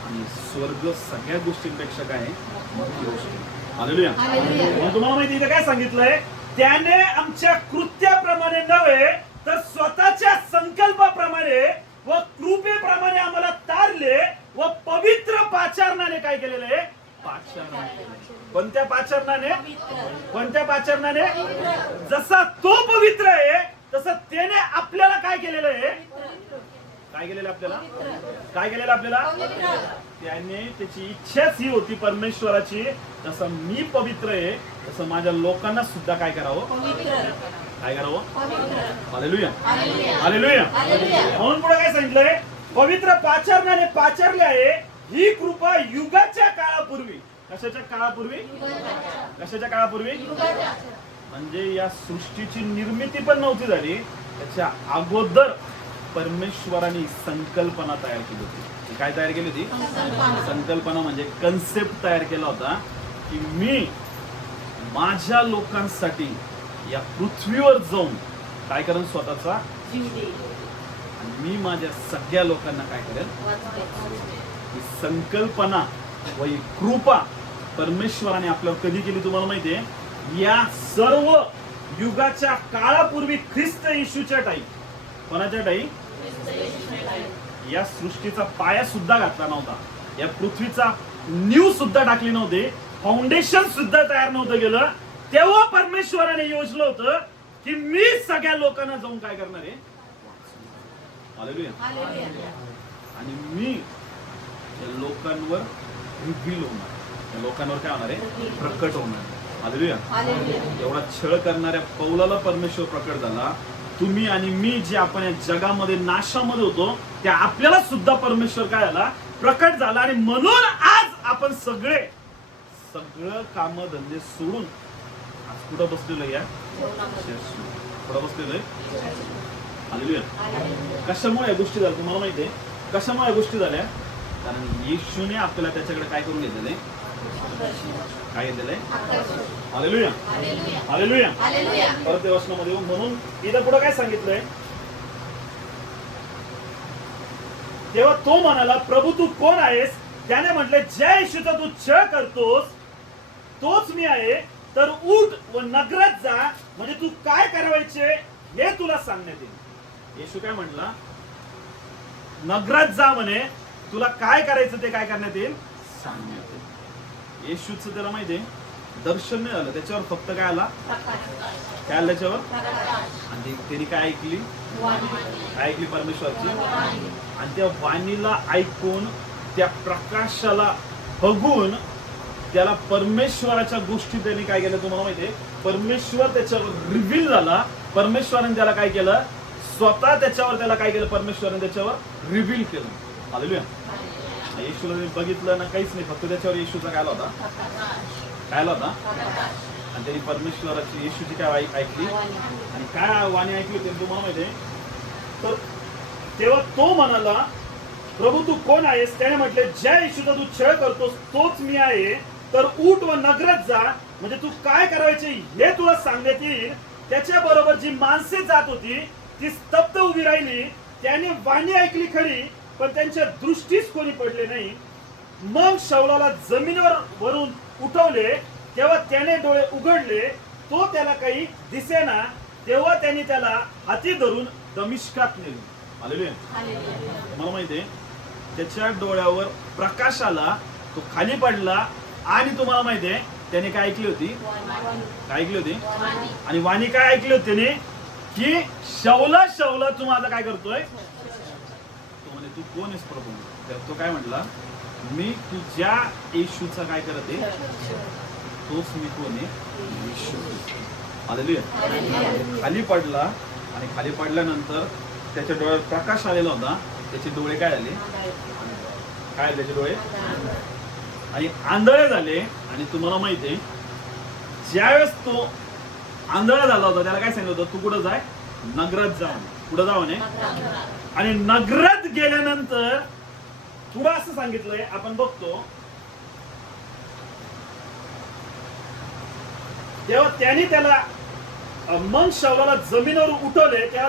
आणि स्वर्ग सगळ्या गोष्टींपेक्षा काय आहे? मोठी गोष्ट आहे. हालेलुया. मग तुम्हाला माहिती इथे काय सांगितलंय? त्याने आमच्या कृत्याप्रमाणे नव्हे तर स्वतःच्या संकल्पाप्रमाणे व कृपेप्रमाणे आम्हाला तारले व पवित्र पाचारणाने काय केलेलं आहे? पाचारणाने. कोणत्या पाचारणाने? कोणत्या पाचारणाने? जसा तो पवित्र आहे तसं त्याने आपल्याला काय केलेलं आहे? काय केलेलं आपल्याला? काय केलेलं आपल्याला? त्याने त्याची इच्छाच ही होती परमेश्वराची, जसं मी पवित्र आहे तसं माझ्या लोकांना सुद्धा काय करावं? काय करावं? Hallelujah, hallelujah. म्हणून पुढे काय सांगितलंय? पवित्र पाचारणाने पाचारले आहे, ही कृपा युगाच्या काळापूर्वी. कशाच्या काळापूर्वी? कशाच्या काळापूर्वी? म्हणजे या सृष्टीची निर्मिती पण नव्हती झाली, त्याच्या अगोदर परमेश्वराने संकल्पना तयार केली होती. काय तयार केली होती? संकल्पना म्हणजे कन्सेप्ट तयार केला होता की मी माझ्या लोकांसाठी या पृथ्वीवर जाऊन काय करेन? स्वतःचा जीव देईन. मी माझ्या सगळ्या लोकांना काय करेन? ही संकल्पना व ही कृपा परमेश्वराने आपल्यावर कधी केली तुम्हाला माहितीये? या सर्व युगाच्या काळापूर्वी ख्रिस्त येशूच्या टाईम. कोणाच्या टाईम? या सृष्टीचा पाया सुद्धा घातला नव्हता, या पृथ्वीचा नीव सुद्धा टाकली नव्हती, फाउंडेशन सुद्धा तयार नव्हतं गेलं, तेव्हा परमेश्वराने योजलं होतं की मी सगळ्या लोकांना जाऊन काय करणार आहे? हालेलुया. आणि मी या लोकांवर रिव्हील होणार, या लोकांवर काय होणार आहे? प्रकट होणार. हालेलुया. एवढा छळ करणाऱ्या पौलाला परमेश्वर प्रकट झाला. तुम्ही आणि मी जे आपण या जगामध्ये नाशामध्ये होतो, त्या आपल्याला सुद्धा परमेश्वर काय झाला? प्रकट झाला. आणि म्हणून आज आपण सगळं काम धंदे सोडून आज कुठं बसलेलो? या कुठं बसलेलो? हालेलुया. कशामुळे या गोष्टी झाल्या तुम्हाला माहिती आहे? कशामुळे या गोष्टी झाल्या? कारण येशूने आपल्याला त्याच्याकडे काय करून घेतलेलं आहे? काय घेतलेलं आहे? Hallelujah, hallelujah. परत त्या वचनामध्ये म्हणून इथं पुढे काय सांगितलंय? तेव्हा तो म्हणाला, प्रभू तू कोण आहेस? त्याने म्हटले, ज्या येशूचा तू छळ करतोस तोच मी आहे. तर उठ व नगरात जा, म्हणजे तू काय करायचे हे तुला सांगण्यात येईल. येशू काय म्हटला? नगरात जा, म्हणे तुला काय करायचं ते काय करण्यात येईल? सांगण्यात येईल. येशूचं त्याला माहितीये दर्शन नाही आलं, त्याच्यावर फक्त काय आला? काय आलं त्याच्यावर? आणि त्यांनी काय ऐकली? काय ऐकली? परमेश्वरची. आणि त्या वाणीला ऐकून, त्या प्रकाशाला बघून त्याला परमेश्वराच्या गोष्टी त्यांनी काय केलं तुम्हाला माहितीये? परमेश्वर त्याच्यावर रिव्हील झाला. परमेश्वराने त्याला काय केलं? स्वतः त्याच्यावर त्याला काय केलं? परमेश्वराने त्याच्यावर रिव्हील केलं. हालेलुया. येशूला बघितलं ना, काहीच नाही, फक्त त्याच्यावर येशूचा काय आला होता? काय आला होता? आणि त्यांनी परमेश्वराची येशूची काय ऐकली आणि काय वाणी ऐकली ते तुम्हाला माहितीये? तर तेव्हा तो म्हणाला, प्रभू तू कोण आहेस? त्याने म्हटले, ज्या येशूचा तू छळ करतोस तोच मी आहे. तर उठ व नगरात जा, म्हणजे तू काय करायचे हे तुला सांगण्यात येईल. त्याच्या बरोबर जी माणसे जात होती ती स्तब्ध उभी राहिली. त्याने वाणी ऐकली खरी, पण त्यांच्या दृष्टीस कोणी पडले नाही. मग शाऊलाला जमिनीवर वरून उठवले, तेव्हा त्याने डोळे उघडले, तो त्याला काही दिसेना. तेव्हा त्यांनी त्याला हाती धरून दमिश्कात नेले. हालेलुया. मला माहितीये त्याच्या डोळ्यावर प्रकाश आला, तो खाली पडला आणि तुम्हाला माहितीये त्याने काय ऐकली होती? काय ऐकली होती? आणि वाणी काय ऐकली होती त्याने? की शौला तू माझा काय करतोय? तो म्हणे तू कोण आहेस प्रभू? तर तो काय म्हटला, मी तुझ्या येशूचा काय करत आहे, तोच मी कोण आहे, येशू. हालेलुया. खाली पडला आणि खाली पडल्यानंतर त्याच्या डोळ्यात प्रकाश आलेला होता. त्याचे डोळे काय झाले, काय त्याचे डोळे आणि आंधळे झाले. आणि तुम्हाला माहिती आहे, ज्यावेळेस तो आंधळा झाला होता त्याला काय सांगितलं होतं, तू कुठं जाय, नगरात जा. कुठं जाऊ म्हणे, आणि नगरात गेल्यानंतर पुढं असं सांगितलंय, आपण बघतो, तेव्हा त्याला मग शौलाला जमिनीवर उठवले. तेव्हा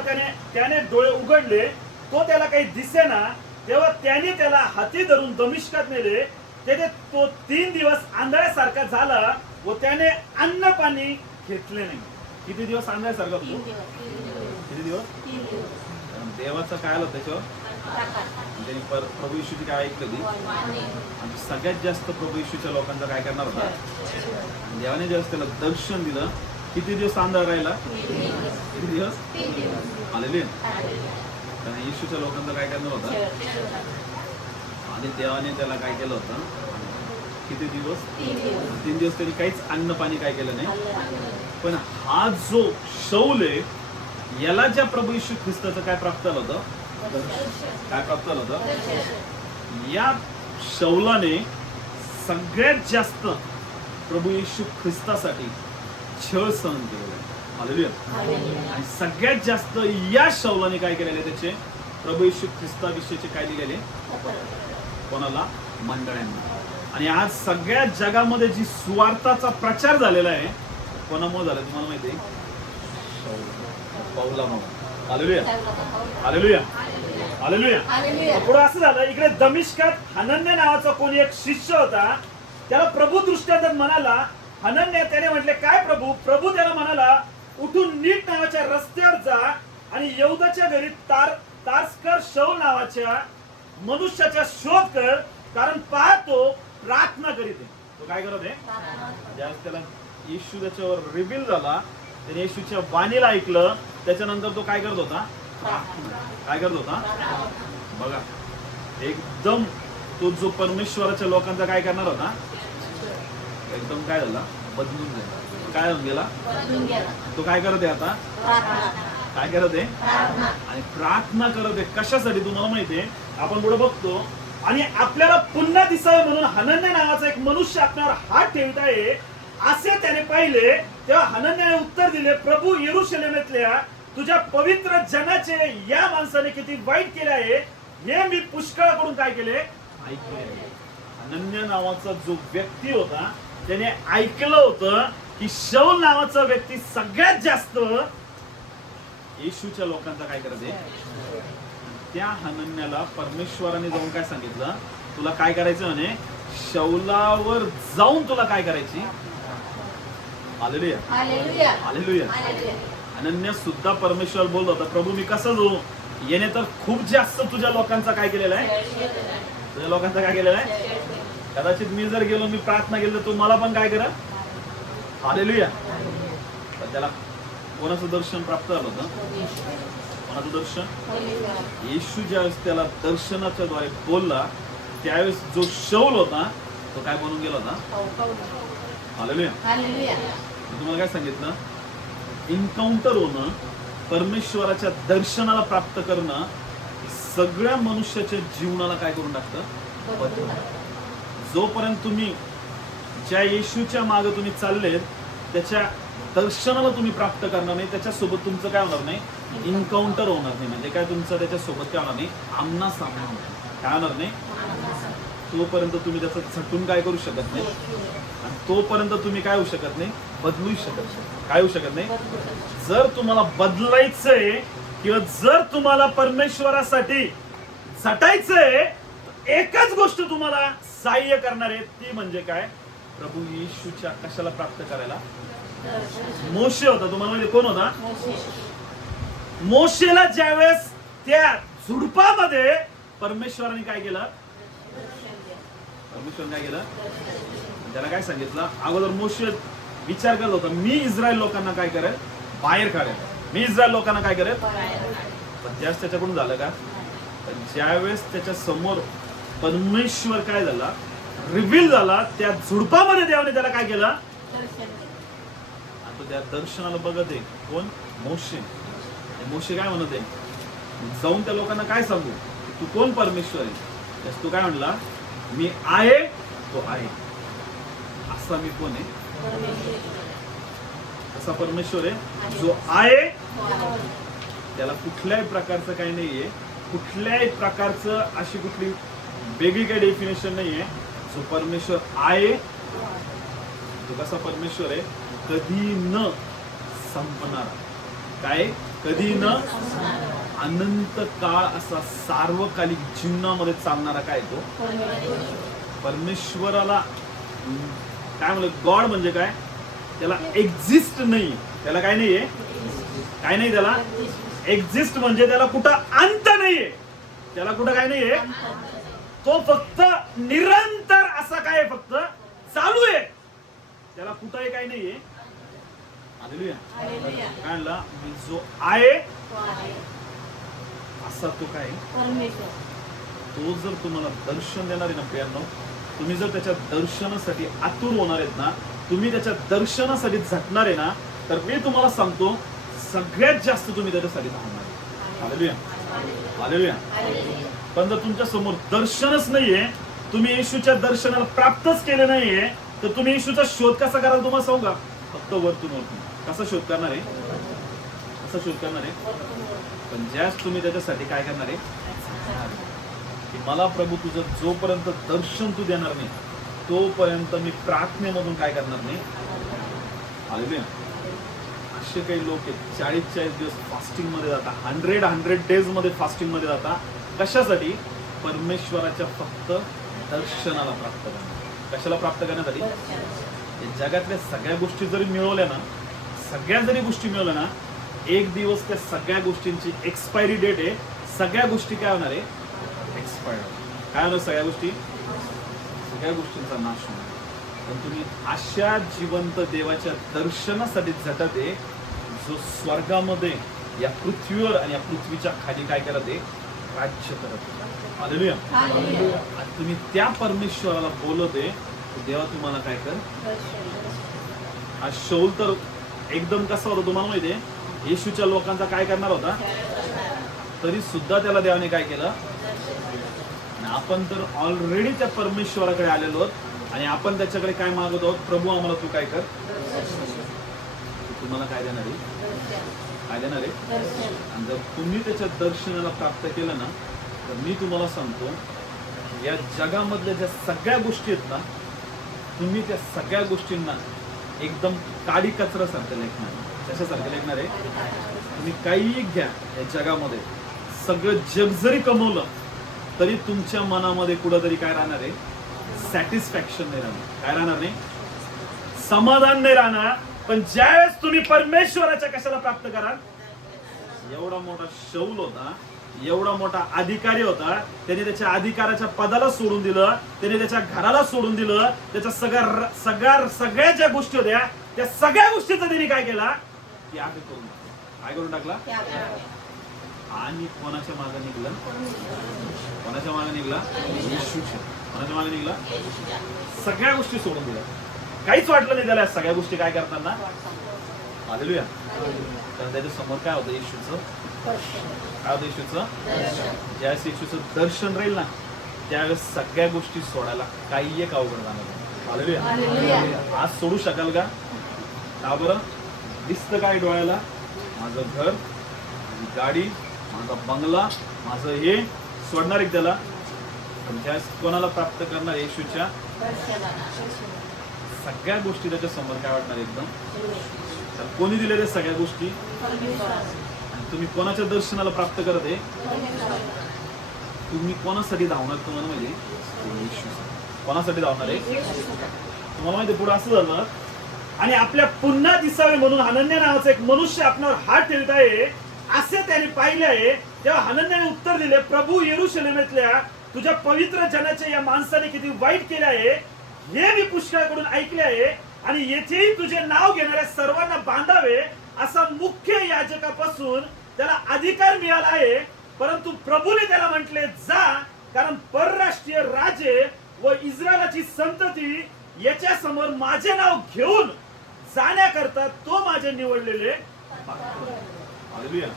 त्याने डोळे उघडले, तो त्याला काही दिसेना. तेव्हा त्याला हाती धरून दमिश्कात नेले. तेथे तो 3 दिवस आंधळ्यासारखा झाला व त्याने अन्न पाणी घेतले नाही. किती दिवस आंधळ्यासारखा होतो? किती दिवस? देवाचं काय आलं त्याच्यावर, त्यांनी प्रभू येशूची काय ऐकली. आणि सगळ्यात जास्त प्रभू येशूच्या लोकांचा काय करणार होता, देवाने जेव्हा त्याला दर्शन दिलं, किती दिवस आंधळा राहिला, किती दिवस. हालेलुया. कारण येशूच्या लोकांचा काय करणार होता, आणि देवाने त्याला काय केलं होतं, किती दिवस, 3 दिवस त्यांनी काहीच अन्न पाणी काय केलं नाही. पण हा जो शौल आहे, याला ज्या प्रभू येशू ख्रिस्ताचं काय प्राप्त झालं होतं, काय प्राप्त झालं होतं, या शौलाने सगळ्यात जास्त प्रभू येशू ख्रिस्तासाठी छळ सहन केलेला आहे. हालेलुया. आणि सगळ्यात जास्त या शौलाने काय केलेले, त्याचे प्रभू येशू ख्रिस्ताविषयीचे काय दिलेले, कोणाला, मंडळांना. आणि आज सगळ्या जगामध्ये जी सुवार्थाचा प्रचार झालेला आहे, कोणामुळे झाला तुम्हाला माहिती आहे, पौलामुळे. हालेलुया. हालेलुया. हालेलुया. पुढे असं झालं, इकडे दमिश्कात हनन्या नावाचा कोणी एक शिष्य होता. त्याला प्रभू दृष्ट्यात म्हणाला, हनन्या. त्याने म्हटले, काय प्रभू? प्रभू त्याला म्हणाला, उठून नीट नावाच्या रस्त्यावर जा आणि यहूदाच्या घरी तार्सकर शौल नावाच्या मनुष्याचा शोध कर, कारण पाहतो प्रार्थना करीत आहे. तो काय करत आहे, ज्यावेळेस त्याला येशू त्याच्यावर रिव्हील झाला, त्याने येशूच्या वाणीला ऐकलं, त्याच्यानंतर तो काय करत होता, काय करत होता. बघा, एकदम तो जो परमेश्वराच्या लोकांचा काय करणार होता, एकदम काय झाला, बदलून गेला. काय होऊन गेला, तो काय करत आहे आता, काय करत आहे, आणि प्रार्थना करत आहे. कशासाठी तुम्हाला माहितीये, आपण पुढे बघतो, आणि आपल्याला पुन्हा दिसावं म्हणून हनन्या नावाचा एक मनुष्य आपल्यावर हात ठेवत आहे असे त्याने पाहिले. तेव्हा हनन्याने उत्तर दिले, प्रभू, यरूशलेमेतल्या तुझ्या पवित्र जनाचे या माणसाने किती वाईट केले आहे, हे मी पुष्कळाकडून काय केले, ऐकले. हनन्या नावाचा जो व्यक्ती होता, त्याने ऐकलं होतं की शौल नावाचा व्यक्ती सगळ्यात जास्त येशूच्या लोकांचा काय करते. त्या हनन्याला परमेश्वराने जाऊन काय सांगितलं, तुला काय करायचं म्हणे, शौलावर जाऊन तुला काय करायची. हालेलुया. हालेलुया. हनन्या सुद्धा परमेश्वर बोलत होता, प्रभू मी कसं जाऊ, येणे तर खूप जास्त तुझ्या लोकांचा काय केलेला आहे, तुझ्या लोकांचा काय केलेला आहे. कदाचित मी जर गेलो, मी प्रार्थना केली, तर तू मला पण काय करा. हालेलुया. तर त्याला कोणाचं दर्शन प्राप्त झालं होतं, कोणाचं दर्शन, येशू ज्यावेळेस त्याला दर्शनाच्या द्वारे बोलला, त्यावेळेस जो शौल होता तो काय बनून गेला होता. हालेलुया. तुम्हाला काय सांगितलं, एन्काउंटर होणं, परमेश्वराच्या दर्शनाला प्राप्त करणं, सगळ्या मनुष्याच्या जीवनाला काय करून टाकतं. जोपर्यंत तुम्ही ज्या येशूच्या मागे तुम्ही चाललेत, त्याच्या दर्शनाला तुम्ही प्राप्त करणार नाही, त्याच्यासोबत तुमचं काय होणार नाही, एन्काउंटर होणार नाही. म्हणजे काय, तुमचं त्याच्यासोबत काय होणार नाही, आमना सामना काय होणार नाही. तोपर्यंत तुम्ही त्याचं झटून काय करू शकत नाही, आणि तोपर्यंत तुम्ही काय होऊ शकत नाही, बदलू शकत नाही. काय होऊ शकत नाही. जर तुम्हाला बदलायचंय किंवा जर तुम्हाला परमेश्वरासाठी झटायचंय, एकच गोष्ट तुम्हाला सहाय्य करणार आहे, ती म्हणजे काय, प्रभू येशूच्या कशाला प्राप्त करायला. मोशे होता, तुम्हाला माहिती कोण होता. मोशेला ज्यावेळेस त्या झुडपामध्ये परमेश्वराने काय केलं, परमेश्वराने काय केलं, त्याला काय सांगितलं. अगोदर मोशे विचार करत होता, मी इस्रायल लोकांना काय करेल, बाहेर काढेल. मी इस्रायल लोकांना काय करेल. पण ज्यावेळेस त्याच्याकडून झालं का, पण ज्यावेळेस त्याच्या समोर परमेश्वर काय झाला, रिव्हील झाला, त्या झुडपामध्ये देवाने त्याला काय केलं. आता त्या दर्शनाला बघत आहे कोण, मोशे. मोशे काय म्हणत आहे, जाऊन त्या लोकांना काय सांगू, तू कोण परमेश्वर आहे. त्यास तू काय म्हणला, मी आहे तो आहे. असा मी कोण आहे, असा परमेश्वर आहे जो आहे. त्याला कुठल्याही प्रकारचं काही नाहीये, कुठल्याही प्रकारचं अशी कुठली वेगळी काही डेफिनेशन नाहीये. जो परमेश्वर आहे तो कसा परमेश्वर आहे, कधी न संपणारा, काय कधी न अनंत काळ असा सार्वकालिक जीवनामध्ये चालणारा काय तो परमेश्वराला काय म्हणलं. गॉड म्हणजे काय, त्याला एक्झिस्ट नाही, त्याला काय नाहीये, काय नाही त्याला एक्झिस्ट म्हणजे त्याला कुठं अंत नाहीये, त्याला कुठं काय नाहीये. तो फक्त निरंतर असा काय फक्त चालू आहे, त्याला कुठंही काय नाहीये. हालेलुया. काय म्हणला, मी जो आहे असा तो काय, तो जर तुम्हाला दर्शन देणार आहे ना प्रियांनो, तुम्ही जर त्याच्या दर्शनासाठी आतुर होणार आहेत ना, तुम्ही त्याच्या दर्शनासाठी झटणार आहे ना, तर मी तुम्हाला सांगतो सगळ्यात जास्त तुम्ही त्याच्यासाठी धावणार. Hallelujah, hallelujah. पण जर तुमच्या समोर दर्शनच नाहीये, तुम्ही येशूच्या दर्शनाला प्राप्तच केले नाहीये, तर तुम्ही येशूचा शोध कसा कराल तुम्हाला सांगू का. फक्त वरतून कसा शोध करणार आहे, कसा शोध करणार आहे. पण ज्याच तुम्ही त्याच्यासाठी काय करणार आहे, की मला प्रभू तुझं जोपर्यंत दर्शन तू देणार नाही तोपर्यंत मी प्रार्थनेमधून काय करणार नाही. हालेलुया. असे काही लोक आहेत 40 दिवस फास्टिंग मध्ये जातात, 100 डेज मध्ये फास्टिंग मध्ये जातात. कशासाठी, परमेश्वराच्या फक्त दर्शनाला प्राप्त करणार. कशाला प्राप्त करण्यासाठी. जगातल्या सगळ्या गोष्टी जरी मिळवल्या ना, सगळ्या जरी गोष्टी मिळवल्या ना, एक दिवस त्या सगळ्या गोष्टींची एक्सपायरी डेट आहे. सगळ्या गोष्टी काय होणार आहे, एक्सपायर्ड. काय होणार, सगळ्या गोष्टींचा नाश होणार. पण तुम्ही अशा जिवंत देवाच्या दर्शनासाठी झटत आहे, जो स्वर्गामध्ये या पृथ्वीवर आणि या पृथ्वीच्या खाली काय करत आहे, राज्य करत आहे. हालेलुया. आणि तुम्ही त्या परमेश्वराला बोलत आहे, देवा तुम्हाला काय कर. हा शौल तर एकदम कसा होता तुम्हाला माहितीये, येशूच्या लोकांचा काय करणार होता, तरी सुद्धा त्याला देवाने काय केलं. आपण तर ऑलरेडी त्या परमेश्वराकडे आलेलो आहोत आणि आपण त्याच्याकडे काय मागत आहोत, प्रभू आम्हाला तू काय कर. तुम्हाला काय देणार आहे, काय देणार आहे. आणि जर तुम्ही त्याच्या दर्शनाला प्राप्त केलं ना, तर मी तुम्हाला सांगतो या जगामधल्या ज्या सगळ्या गोष्टी आहेत ना, तुम्ही त्या सगळ्या गोष्टींना एकदम काडी कचऱ्यासारखं लेखणार. कशासारखं लेखणार आहे. तुम्ही काही घ्या या जगामध्ये, सगळं जग जरी कमवलं तरी तुमच्या मनामध्ये कुठंतरी काय राहणार आहे, सॅटिस्फॅक्शन नाही राहणार. काय राहणार नाही, समाधान नाही राहणार. पण ज्यावेळेस तुम्ही परमेश्वराच्या कशाला प्राप्त कराल. एवढा मोठा शौल होता, एवढा मोठा अधिकारी होता, त्याने त्याच्या अधिकाराच्या पदाला सोडून दिलं, त्याने त्याच्या घराला सोडून दिलं, त्याच्या सगळ्या ज्या गोष्टी होत्या त्या सगळ्या गोष्टीचा त्याने काय केला, त्याग करून काय करून टाकला. आणि कोणाच्या मागे निघला, कोणाच्या मागे निघला, येशूच्या. कोणाच्या मागे निघला, सगळ्या गोष्टी सोडून दिल्या. काहीच वाटलं नाही त्याला सगळ्या गोष्टी काय करताना. हालेलुया. तर त्याच्या समोर काय होतं, येशूचं काय होतं, येशूचं. ज्यावेळेस येशूचं दर्शन राहील ना, त्यावेळेस सगळ्या गोष्टी सोडायला काही एक अवघड जाणार. हालेलुया. आज सोडू शकाल का. का बरं. दिसतं काय डोळ्याला, माझं घर, माझी गाडी, माझा बंगला, माझं हे सोडणार एक त्याला. पण ज्या कोणाला प्राप्त करणार, येशूच्या सगळ्या गोष्टी त्याच्या समोर काय वाटणार एकदम. तर कोणी दिले ते सगळ्या गोष्टी. आणि तुम्ही कोणाच्या दर्शनाला प्राप्त करत आहे, तुम्ही कोणासाठी धावणार. तुम्हाला माहिती कोणासाठी धावणार आहे, तुम्हाला माहिती. पुढे असं झालं, आणि आपल्या पुन्हा दिसावे म्हणून हनन्या नावाचा एक मनुष्य आपल्यावर हात ठेवत आहे असे त्याने पाहिले आहे. तेव्हा हनन्याने उत्तर दिले, प्रभू, यरूशलेमेतल्या तुझ्या पवित्र जनाच्या या माणसाने किती वाईट केले आहे हे मी पुष्कळकडून ऐकले आहे, आणि येथेही तुझे नाव घेणाऱ्या सर्वांना बांधावे असा मुख्य महायाजकापासून त्याला अधिकार मिळाला आहे, परंतु प्रभूने त्याला म्हटले जा, कारण परराष्ट्रीय राजे व इस्रायलाची संतती याच्या समोर माझे नाव घेऊन जाण्याकरता तो माझे निवडलेले हालेलुया.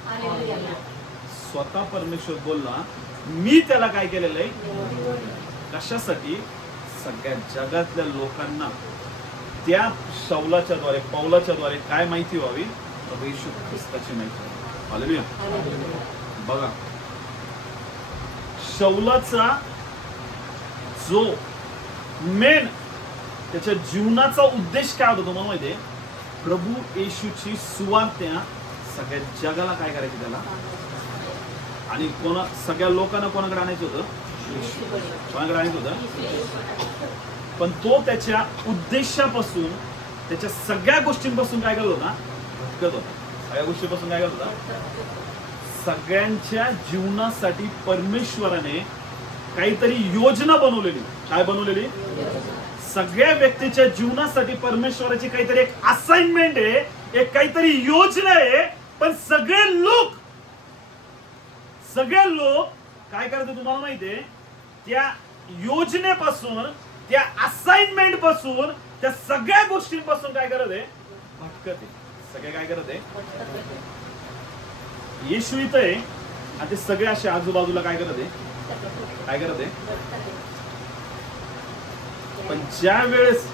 स्वतः परमेश्वर बोलला, मी त्याला काय केलेलं आहे, कशासाठी? सगळ्या जगातल्या लोकांना त्या शौलाच्या द्वारे, पौलाच्या द्वारे काय माहिती व्हावी? प्रभू येशू ख्रिस्ताची माहिती व्हावी. हालेलुया. बघा, शौलाचा जो मेन त्याच्या जीवनाचा उद्देश काय होता तुम्हाला माहितीये? प्रभू येशूची सुवार्ता सगळ्या जगाला काय करायची त्याला, आणि सगळ्या लोकांना कोणाकडे आणायचं होतं? कोणाकडे आणायचं होतं? पण तो त्याच्या उद्देशापासून, त्याच्या सगळ्या गोष्टींपासून काय करत होता? भटकत होता. सगळ्या गोष्टींपासून काय करत होता? सगळ्यांच्या जीवनासाठी परमेश्वराने काहीतरी योजना बनवलेली. काय बनवलेली? सगळ्या व्यक्तीच्या जीवनासाठी परमेश्वराची काहीतरी एक असाइनमेंट आहे, एक काहीतरी योजना आहे. पण सगळे लोक काय करते तुम्हाला माहितीये? त्या योजनेपासून, त्या असाइनमेंट पासून, त्या सगळ्या गोष्टींपासून काय करत आहे? भटकत आहे. सगळे काय करत आहे? येशू इथं आहे आणि ते सगळे असे आजूबाजूला काय करत आहे? काय करत आहे? पण ज्या वेळेस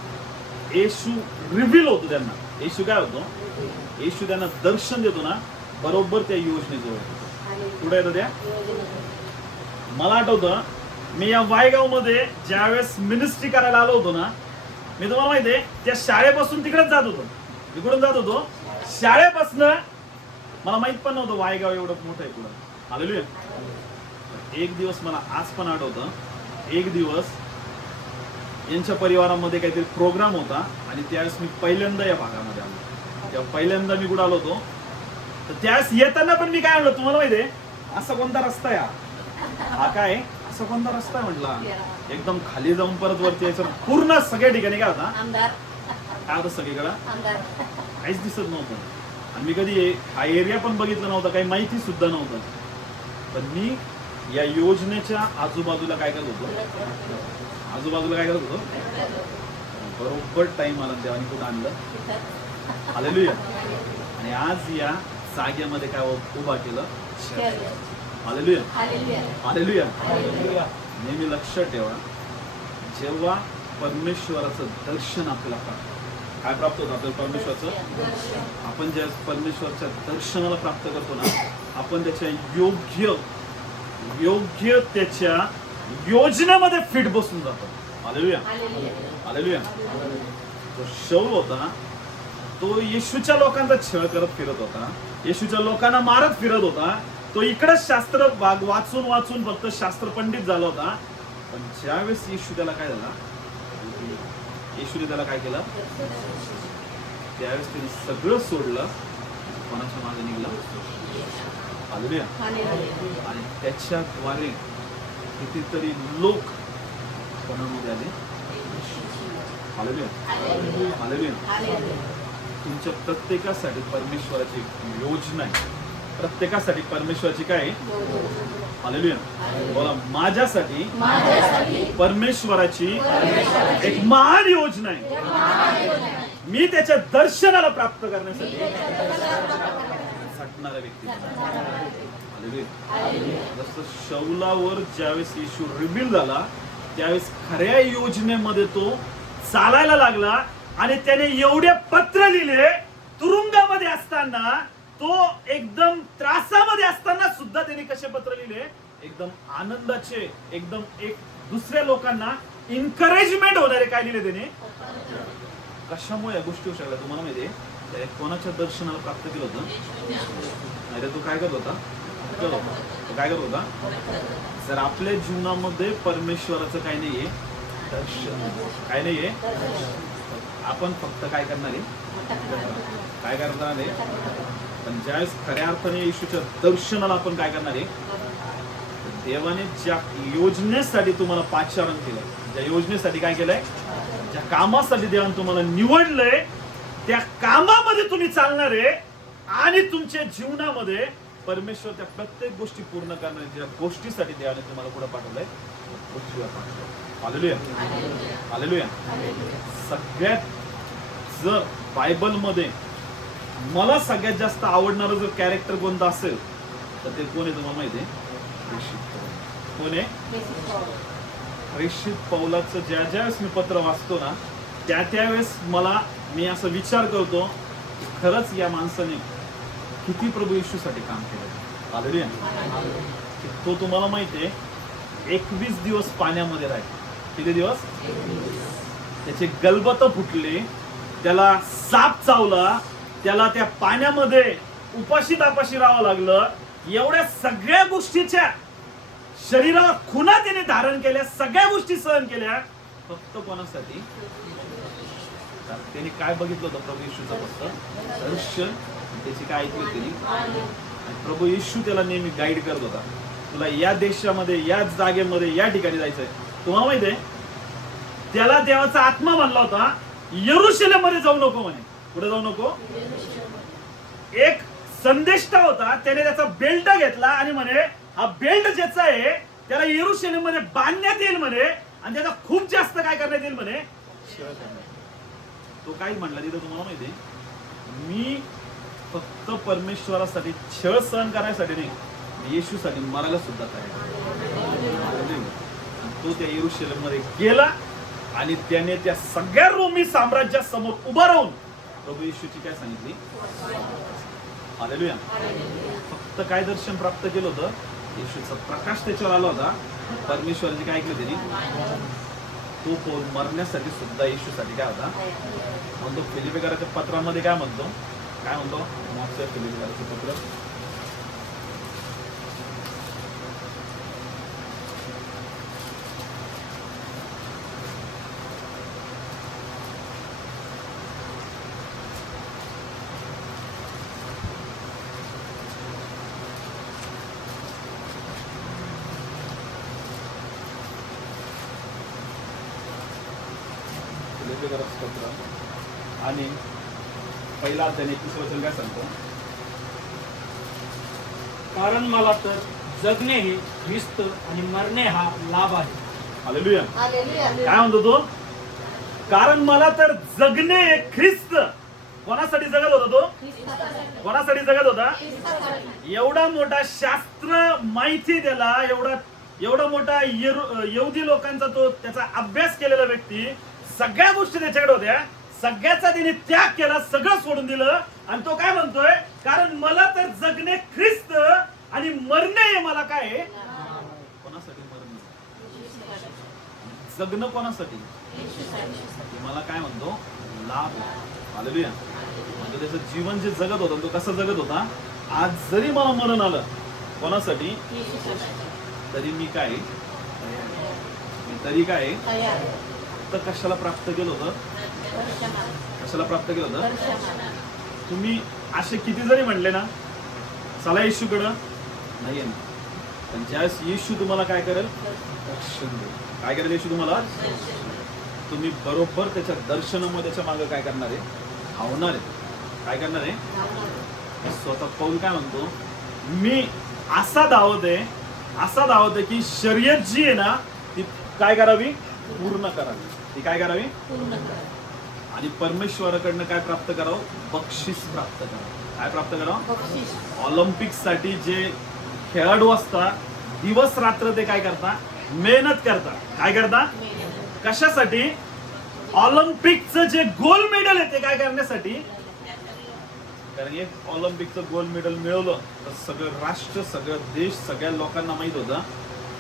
येशू रिव्हील होतो त्यांना, येशू काय होतो? येशू त्यांना दर्शन देतो ना, बरोबर त्या योजनेजवळ येतो. कुठे येतो त्या? मला आठवतं, मी या वायगाव मध्ये ज्यावेळेस मिनिस्ट्री करायला आलो होतो ना, मी तुम्हाला माहितीये त्या शाळेपासून तिकडेच जात होतो. इकडून जात होतो शाळेपासून. मला माहित पण नव्हतं वायगाव एवढं मोठं आहे पुढं. हालेलुया. एक दिवस मला आज पण आठवतं, एक दिवस यांच्या परिवारामध्ये काहीतरी प्रोग्राम होता आणि त्यावेळेस मी पहिल्यांदा या भागामध्ये आलो. तेव्हा पहिल्यांदा मी कुठं आलो होतो, तर त्यावेळेस येताना पण मी काय म्हणलो तुम्हाला माहितीये? असा कोणता रस्ता आहे हा? काय असा कोणता रस्ता आहे म्हटला? एकदम खाली जाऊन परत वरती यायचं. पूर्ण सगळ्या ठिकाणी काय होता? काय होतं? सगळीकडे काहीच दिसत नव्हतं. आणि मी कधी हा एरिया पण बघितला नव्हता, काही माहिती सुद्धा नव्हतं. पण मी या योजनेच्या आजूबाजूला काय करत होतो? आजूबाजूला काय करत होतो? बरोबर टाइम आला देवानी कुठं आणलं. हालेलुया. आणि आज या जागेमध्ये काय उभा केलं? हालेलुया. हालेलुया. नेहमी लक्षात ठेवा, जेव्हा परमेश्वराचं दर्शन आपल्याला काय प्राप्त होतं? आपल्याला परमेश्वराचं, आपण ज्या परमेश्वराच्या दर्शनाला प्राप्त करतो ना, आपण त्याच्या योग्य त्याच्या योजनेमध्ये फिट बसून जातो. हालेलुया. हालेलुया. तो शौल होता, तो येशूच्या लोकांचा छळ करत फिरत होता, येशूच्या लोकांना मारत फिरत होता. तो इकडेच शास्त्र वाचून फक्त शास्त्र पंडित झाला होता. पण ज्यावेळेस येशू त्याला काय झाला? येशूने त्याला काय केलं? त्यावेळेस त्यांनी सगळं सोडलं, कोणाच्या मागे निघलं? हालेलुया. आणि त्याच्याद्वारे कितीतरी लोक कोणामध्ये आले? हालेलुया. हालेलुया. तुमच्या प्रत्येकासाठी परमेश्वराची योजना आहे. प्रत्येकासाठी परमेश्वराची काय? हालेलुया. बोला, माझ्यासाठी परमेश्वराची एक महान योजना आहे. मी त्याच्या दर्शनाला प्राप्त करण्यासाठी झटणारा व्यक्ती. जसं शौलावर ज्यावेळेस येशू रिव्हील झाला, त्यावेळेस खऱ्या योजनेमध्ये तो चालायला लागला. आणि त्याने एवढे पत्र लिहिले, तुरुंगामध्ये असताना, तो एकदम त्रासामध्ये असताना सुद्धा त्याने कसे पत्र लिहिले? एकदम आनंदाचे, एकदम एक दुसऱ्या लोकांना इन्करेजमेंट होणारे काय लिहिले त्याने? कशामुळे या गोष्टी होऊ शकल्या तुम्हाला माहितीये? कोणाच्या दर्शनाला प्राप्त केलं होतं? नाही, तो काय करत होता? तो काय करत होता? जर आपल्या जीवनामध्ये परमेश्वराचं काय नाहीये, दर्शन काय नाहीये, आपण फक्त काय करणार आहे? काय करणार आहे? पण ज्यावेळेस खऱ्या अर्थाने येशूच्या दर्शनाला आपण काय करणार आहे? देवाने ज्या योजनेसाठी तुम्हाला पाचारण केलं, ज्या योजनेसाठी काय केलंय, ज्या कामासाठी देवाने तुम्हाला निवडलंय, त्या कामामध्ये तुम्ही चालणार आहे. आणि तुमच्या जीवनामध्ये परमेश्वर त्या प्रत्येक गोष्टी पूर्ण करण्याच्या गोष्टीसाठी देवाने तुम्हाला पुढे पाठवलंय, पृथ्वीवर पाठवलंय. Hallelujah, hallelujah. सगळ्यात जर बायबलमध्ये मला सगळ्यात जास्त आवडणारं जर कॅरेक्टर कोणतं असेल तर ते कोण आहे तुम्हाला माहिती आहे? प्रेषित पौल. कोण आहे? प्रेषित पौलाचं ज्या ज्यावेळेस मी पत्र वाचतो ना त्यावेळेस मी असा विचार करतो की खरंच या माणसाने किती प्रभू येशूसाठी काम केलं. हालेलुया. तो तुम्हाला माहिती आहे 21 दिवस पाण्यामध्ये राहिले. किती दिवस? त्याचे गलबत फुटले, त्याला साप चावला, त्याला त्या पाण्यामध्ये उपाशी तापाशी राहावं लागलं. एवढ्या सगळ्या गोष्टीच्या शरीरावर खुणा त्याने धारण केल्या, सगळ्या गोष्टी सहन केल्या फक्त कोणासाठी? त्याने काय बघितलं होतं? प्रभू येशूचं फक्त दर्शन. त्याची काय ऐकली त्यांनी? प्रभू येशू त्याला नेहमी गाईड करत होता. तुला या देशामध्ये, या जागेमध्ये, या ठिकाणी जायचंय. तुम्हाला माहितीये त्याला देवाचा आत्मा म्हणला होता यरुशलेम मध्ये जाऊ नको म्हणे. कुठे जाऊ नको? एक संदेष्टा होता, त्याने त्याचा बेल्ट घेतला आणि म्हणे हा बेल्ट ज्याचा आहे त्याला यरुशलेम मध्ये बांधण्यात येईल म्हणे आणि त्याचा खूप जास्त काय करण्यात येईल म्हणे? छळ करण्यात. तो काय म्हणला तिथं तुम्हाला माहिती? मी फक्त परमेश्वरासाठी छळ सहन करायसाठी नाही, येशूसाठी मरायला सुद्धा तयार. तो त्या यरुशलेम मध्ये गेला आणि त्याने त्या सगळ्या रोमी साम्राज्यासमोर उभा राहून प्रभू येशूची काय सांगितली? हालेलुया. फक्त काय दर्शन प्राप्त केलं होतं? येशूचा प्रकाश त्याच्यावर आला होता. परमेश्वराची काय ऐकलं त्यांनी? तो पौल मरण्यासाठी सुद्धा येशूसाठी काय होता? म्हणतो फिलिपिकराच्या पत्रामध्ये काय म्हणतो? काय म्हणतो? मागच्या फिलिपिकराचं पत्र आणि पहिला अध्याय 21 वचन काय सांगतो? कारण मला तर जगणे हे ख्रिस्त आणि मरणे हा लाभ आहे. हालेलुया. काय म्हणतो तो? कारण मला तर जगणे हे ख्रिस्त. कोणासाठी जगत होता तो? कोणासाठी जगत होता? एवढा मोठा शास्त्र माहिती त्याला, एवढा मोठा यहुदी लोकांचा तो त्याचा अभ्यास केलेला व्यक्ती, सगळ्या गोष्टी त्याच्याकडे होत्या, सगळ्याचा त्याने त्याग केला, सगळं सोडून दिलं आणि तो काय म्हणतोय? कारण मला तर जगणे ख्रिस्त आणि मरणे हे मला काय? कोणासाठी मरणे? जगणं कोणासाठी? मला काय म्हणतो? लाभ. हालेलुया. म्हणजे त्याचं जीवन जे जगत होता तो कसं जगत होता? आज जरी मला मरण आलं कोणासाठी तरी मी काय? तरी काय? तर कशाला प्राप्त केलं होतं? कशाला प्राप्त केलं होतं? तुम्ही असे किती जरी म्हणले ना चला येशूकडं, नाही आहे ना. पण ज्यावेळेस येशू तुम्हाला काय करेल? दर्शन देईल. काय करेल येशू तुम्हाला? तुम्ही बरोबर त्याच्या दर्शनामध्ये त्याच्या मागे काय करणार आहे? धावणार आहे. काय करणार आहे? स्वतः पौल काय म्हणतो? मी असा धावत आहे की शर्यत जी आहे ना ती काय करावी? पूर्ण करावी. ती काय करावी? आणि परमेश्वराकडनं काय प्राप्त करावं? बक्षीस प्राप्त करावं. काय प्राप्त करावं? ऑलिम्पिक साठी जे खेळाडू असतात दिवस रात्र ते काय करतात? मेहनत करतात. काय करतात? कशासाठी? ऑलिम्पिकचं जे गोल्ड मेडल आहे ते काय करण्यासाठी? कारण एक ऑलिम्पिकचं गोल्ड मेडल मिळवलं तर सगळं राष्ट्र, सगळं देश, सगळ्या लोकांना माहित होतं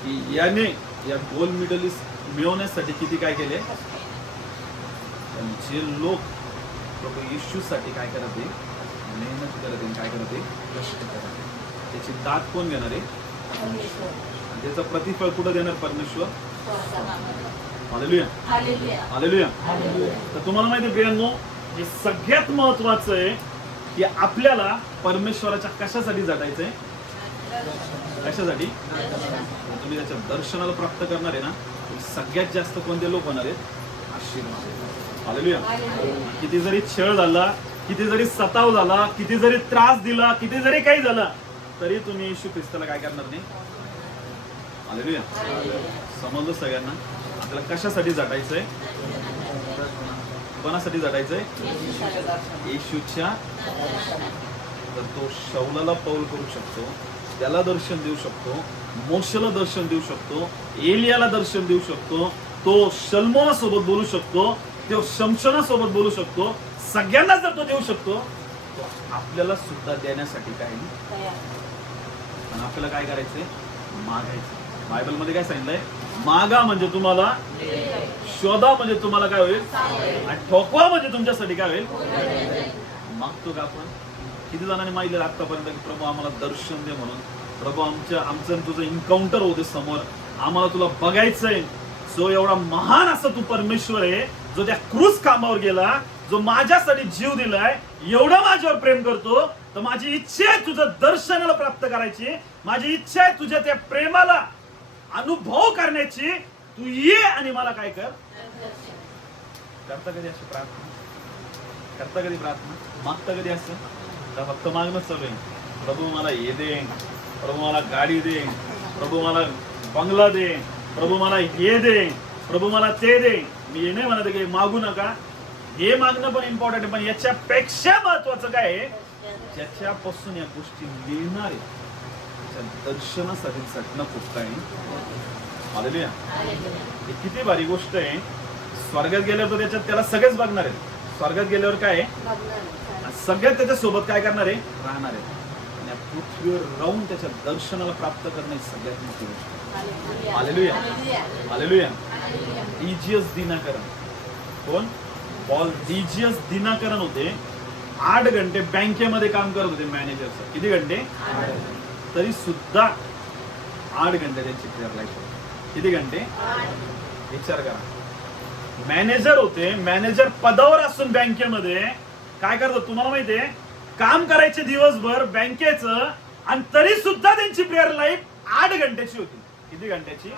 की याने या गोल्ड मेडलिस्ट मिळवण्यासाठी किती काय केले. पण जे लोक प्रभू येशूसाठी काय करत आहे? मेहनत करत आहे. काय करत आहे? कष्ट करत आहे. त्याची दाद कोण घेणार आहे? आणि त्याचं प्रतिफळ कुठं देणार? परमेश्वर. Hallelujah, hallelujah. तर तुम्हाला माहिती आहे प्रियांनो, हे सगळ्यात महत्वाचं आहे की आपल्याला परमेश्वराच्या कशासाठी जगायचंय? कशासाठी? तुम्ही त्याच्या दर्शनाला प्राप्त करणार आहे ना, सगळ्यात जास्त कोणते लोक होणार आहेत? आशीर्वाद. हालेलुया. किती जरी छळ झाला, किती जरी सताव झाला, किती जरी त्रास दिला, किती जरी काही झालं, तरी तुम्ही येशू ख्रिस्ताला काय करणार नाही. हालेलुया. समजलं सगळ्यांना. आपल्याला कशासाठी झटायचंय? कोणासाठी झटायचंय? येशूच्या. तर तो शौलाला पौल करू शकतो, त्याला दर्शन देऊ शकतो, मोशेला दर्शन देऊ शकतो, एलियाला दर्शन देऊ शकतो, तो शल्मोनासोबत बोलू शकतो, तो शमशोनासोबत बोलू शकतो. सगळ्यांना जर तो देऊ शकतो, तो आपल्याला सुद्धा देण्यासाठी काय नाही. आणि आपल्याला काय करायचंय? मागायचं. बायबल मध्ये काय सांगितलंय? मागा म्हणजे तुम्हाला, शोधा म्हणजे तुम्हाला काय होईल, आणि ठोकवा म्हणजे तुमच्यासाठी काय होईल. मागतो का आपण? किती जणांनी मागितलं आतापर्यंत की प्रभू आम्हाला दर्शन दे म्हणून. प्रभू आमचं तुझं एन्काउंटर होते समोर, आम्हाला तुला बघायचंय. जो एवढा महान असा तू परमेश्वर आहे, जो त्या क्रूस कामावर गेला, जो माझ्यासाठी जीव दिलाय, एवढं माझ्यावर प्रेम करतो, तर माझी इच्छा आहे तुझं दर्शनाला प्राप्त करायची. माझी इच्छा आहे तुझ्या त्या प्रेमाला अनुभव करण्याची. तू ये आणि मला काय कर. करता कधी अशी प्रार्थना? करता कधी प्रार्थना? मागता कधी असं? तर फक्त मागणं चालू आहे. प्रभू मला हे दे, प्रभू मला गाडी दे, प्रभू मला बंगला दे, प्रभू मला हे दे, प्रभू मला ते दे. मी हे नाही म्हणत की मागू नका, हे मागणं पण इम्पॉर्टंट आहे, पण याच्यापेक्षा महत्वाचं काय आहे, ज्याच्यापासून या गोष्टी मिळणार आहे त्याच्या दर्शनासाठी झटणं खूप काय. हालेलुया. ही किती भारी गोष्ट आहे. स्वर्गात गेल्यावर तर त्याला सगळेच बघणार आहेत. स्वर्गात गेल्यावर काय आहे, सगळ्यात त्याच्या सोबत काय करणार आहे, राहणार आहे. आणि या पृथ्वीवर राहून त्याच्या दर्शनाला प्राप्त करणे सगळ्यात मोठी गोष्ट. हालेलुया. हालेलुया. डीजीएस दिनाकरन. कोण? पॉल डीजीएस दिनाकरन होते. 8 घंटे बँकेमध्ये काम करत होते मॅनेजरचं. किती घंटे? तरी सुद्धा 8 घंटे त्यांची प्रेयर लाईफ होती. किती घंटे? विचार करा. मॅनेजर होते, मॅनेजर पदावर असून बँकेमध्ये काय करतात तुम्हाला माहितीये? काम करायचे दिवसभर बँकेचं, आणि तरी सुद्धा त्यांची प्रेयर लाईफ 8 घंट्याची होती. किती घंट्याची?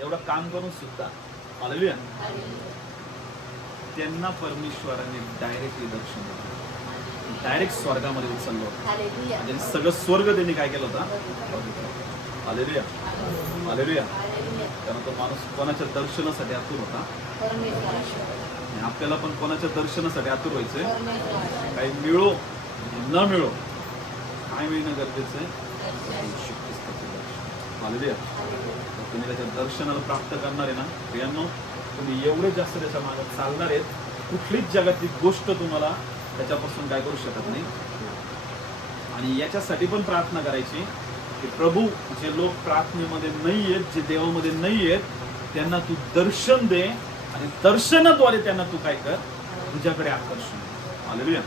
एवढं काम करून सुद्धा. हालेलुया. त्यांना परमेश्वराने डायरेक्टली दर्शन दिलं, डायरेक्ट स्वर्गामध्ये उचललं होतं. म्हणजे सगळं स्वर्ग त्यांनी काय केलं होतं. हालेलुया. हालेलुया. कारण तो माणूस कोणाच्या दर्शनासाठी आतुर होता. आणि आपल्याला पण कोणाच्या दर्शनासाठी आतुर व्हायचंय. काही मिळो न मिळो, काय मिळणं गरजेचं आहे? हालेलुया. तुम्ही त्याच्या दर्शनाला प्राप्त करणार आहे ना प्रियांनो, तुम्ही एवढे जास्त त्याच्या मागे चालणार आहेत, कुठलीच जगातली गोष्ट तुम्हाला त्याच्यापासून काय करू शकत नाही. आणि याच्यासाठी पण प्रार्थना करायची की प्रभू, जे लोक प्रार्थनेमध्ये नाही आहेत, जे देवामध्ये नाही आहेत, त्यांना तू दर्शन दे, आणि दर्शनाद्वारे त्यांना तू काय कर, तुझ्याकडे आकर्षण. हालेलुया.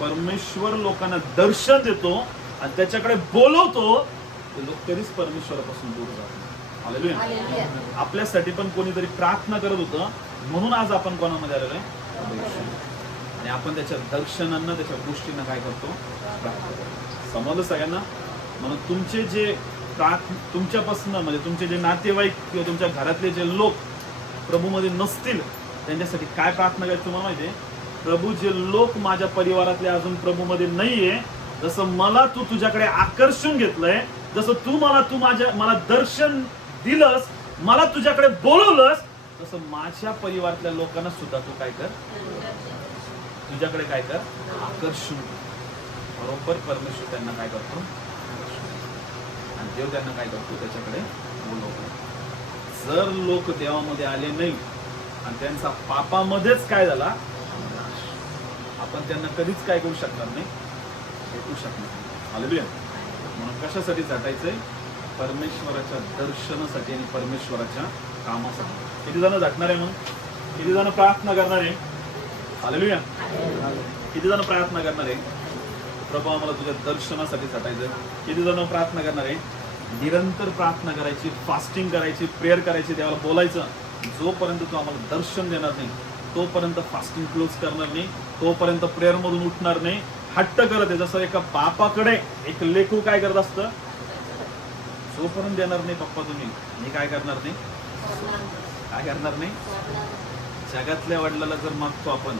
परमेश्वर लोकांना दर्शन देतो आणि त्याच्याकडे बोलवतो, ते लोक कधीच परमेश्वरापासून दूर जातात. हालेलुया. आपल्यासाठी पण कोणीतरी प्रार्थना करत होतं, म्हणून आज आपण कोणामध्ये आलेलो आहे, आणि आपण त्याच्या दर्शनांना, त्याच्या गोष्टींना काय करतो, समजलं सगळ्यांना. म्हणून तुमचे जे तुमच्यापासून म्हणजे तुमचे जे नातेवाईक किंवा तुमच्या घरातले जे लोक प्रभूमध्ये नसतील, त्यांच्यासाठी काय प्रार्थना करायची तुम्हाला माहितीये? प्रभू, जे लोक माझ्या परिवारातले अजून प्रभूमध्ये नाहीये, जसं मला तू तुझ्याकडे आकर्षून घेतलंय, जसं मला दर्शन दिलंस, मला तुझ्याकडे बोलवलंस, तसं माझ्या परिवारातल्या लोकांना सुद्धा तू काय कर, तुझ्याकडे काय कर, आकर्षण. बरोबर परमेश्वर त्यांना काय करतो, आणि देव त्यांना काय करतो, त्याच्याकडे बोलवतो. जर लोक देवामध्ये आले नाही आणि त्यांचा पापामध्येच काय झाला, आपण त्यांना कधीच काय करू शकणार नाही, भेटू शकणार नाही. हालेलुया. म्हणून कशासाठी झटायचंय? परमेश्वराच्या दर्शनासाठी आणि परमेश्वराच्या कामासाठी. किती जण झटणार आहे? मग किती जण प्रार्थना करणार आहे? हालेलुया. किती जण प्रार्थना करणार आहे? प्रभू, आम्हाला तुझ्या दर्शनासाठी झटायचं. किती जण प्रार्थना करणार आहे? निरंतर प्रार्थना करायची, फास्टिंग करायची, प्रेयर करायची, देवाला बोलायचं. जोपर्यंत तू आम्हाला दर्शन देणार नाही, तोपर्यंत फास्टिंग क्लोज करणार नाही, तोपर्यंत प्रेयर मधून उठणार नाही. हट्ट करत आहे. जसं एका बापाकडे एक लेकरू काय करत असतं, जोपर्यंत देणार नाही पप्पा तुम्ही, मी काय करणार नाही, काय करणार नाही. जगातल्या वडिलाला जर मागतो आपण,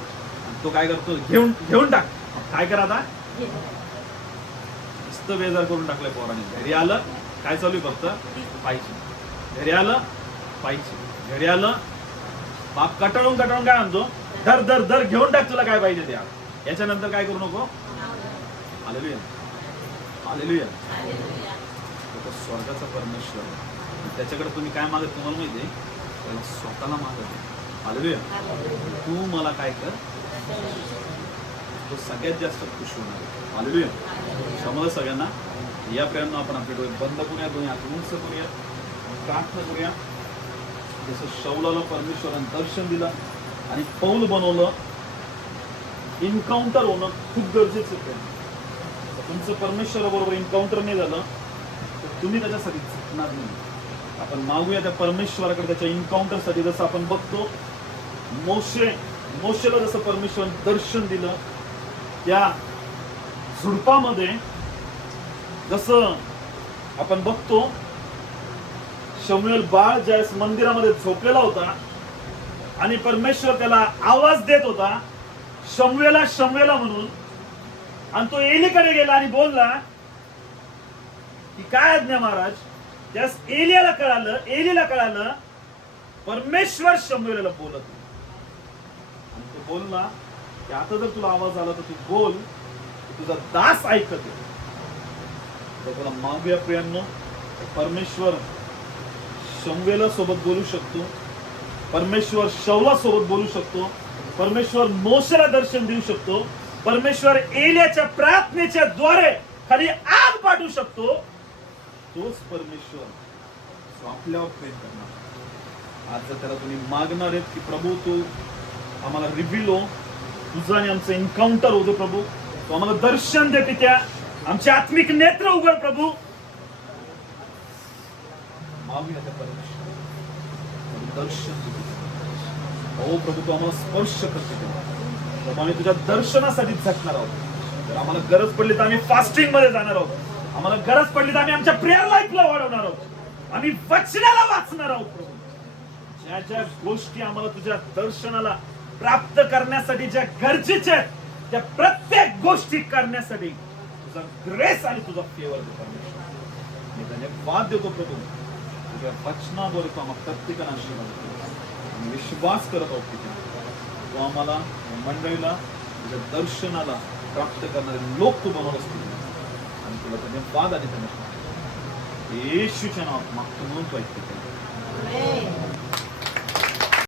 आणि तो काय करतो, घेऊन घेऊन टाक. काय करा आता, नुसतं बेजार करून टाकलंय पोराने. घरी आलं काय चालू आहे, फक्त पाहिजे. घरी आलं पाहिजे, घरी आलं बाप कटाळून कटाळून काय म्हणतो, धर धर धर घेऊन टाक, तुला काय पाहिजे त्या. याच्यानंतर काय करू नको. Hallelujah, hallelujah. तो स्वर्गाचा परमेश्वर, त्याच्याकडे तुम्ही काय मागत तुम्हाला माहिती आहे, त्याला स्वतःला मागत. हालेलुया. तू मला काय कर, तो सगळ्यात जास्त खुश होणार. हालेलुया. समजा सगळ्यांना या प्रयत्न आपण आपले डोळे बंद करूया, दोन्ही हात उंच करूया, प्रार्थना करूया. जसं शौलाला परमेश्वराने दर्शन दिलं आणि पौल बनवलं, इन्काउंटर होणं खूप गरजेचं आहे. तुमचं परमेश्वराबरोबर इन्काउंटर नाही झालं तर तुम्ही त्याच्यासाठी झुकणार नाही. आपण मागूया त्या परमेश्वराकडे त्याच्या इन्काउंटरसाठी. जसं आपण बघतो मोशेला जसं परमेश्वराने दर्शन दिलं, त्या झुडपामध्ये जसं आपण बघतो, शमूएल बाळ ज्यावेळेस मंदिरामध्ये झोपलेला होता आणि परमेश्वर त्याला आवाज देत होता, शमूएला शमूएला म्हणून, आणि तो एलीकडे गेला आणि बोलला की काय आज्ञा महाराज. त्यास एलीला कळालं परमेश्वर शमूएलला बोलत. आणि तो बोलला की आता जर तुला आवाज आला तर तू बोल, तुझा दास ऐकत. तर तुला मागूया प्रियांनो, परमेश्वर शमूएला सोबत बोलू शकतो, परमेश्वर शौला सोबत बोलू शकतो, परमेश्वर मोशेला दर्शन देऊ शकतो, परमेश्वर एलियाच्या प्रार्थनेच्या द्वारे खाली आग पाठवू शकतो. तोच परमेश्वर आपल्यावर प्रेम करणार. आज जर त्याला तुम्ही मागणार आहेत की प्रभू तू आम्हाला रिव्हील हो, तुझं आणि आमचं एन्काउंटर होतो प्रभू, तू आम्हाला दर्शन दे, पित्या आमचे आत्मिक नेत्र उघड प्रभू. मागूया त्या परमेश्वर दर्शन दे. हो प्रभू तू आम्हाला स्पर्श करते, आम्ही तुझ्या दर्शनासाठी झटणार आहोत. जर आम्हाला गरज पडली तर आम्ही फास्टिंग मध्ये जाणार आहोत, आम्हाला गरज पडली तर आम्ही आमच्या प्रेयर लाईफला वाढवणार आहोत, आम्ही वचनाला वाचणार आहोत. ज्या ज्या गोष्टी आम्हाला तुझ्या दर्शनाला प्राप्त करण्यासाठी ज्या गरजेच्या आहेत, त्या प्रत्येक गोष्टी करण्यासाठी तुझा ग्रेस आणि तुझा फेवर देतो. मी धन्यवाद देतो प्रभू, तुझ्या वचनाद्वारे तू आम्हाला प्रत्येकाला आशीर्वाद देतो. आम्ही विश्वास करत आहोत की तू आम्हाला मंडळीला तुझ्या दर्शनाला प्राप्त करणारे लोक तू बनवत असतील. आणि तुला धन्यवाद आणि धन्यवाद येशूच्या नावात मागतो म्हणून तू ऐकतो.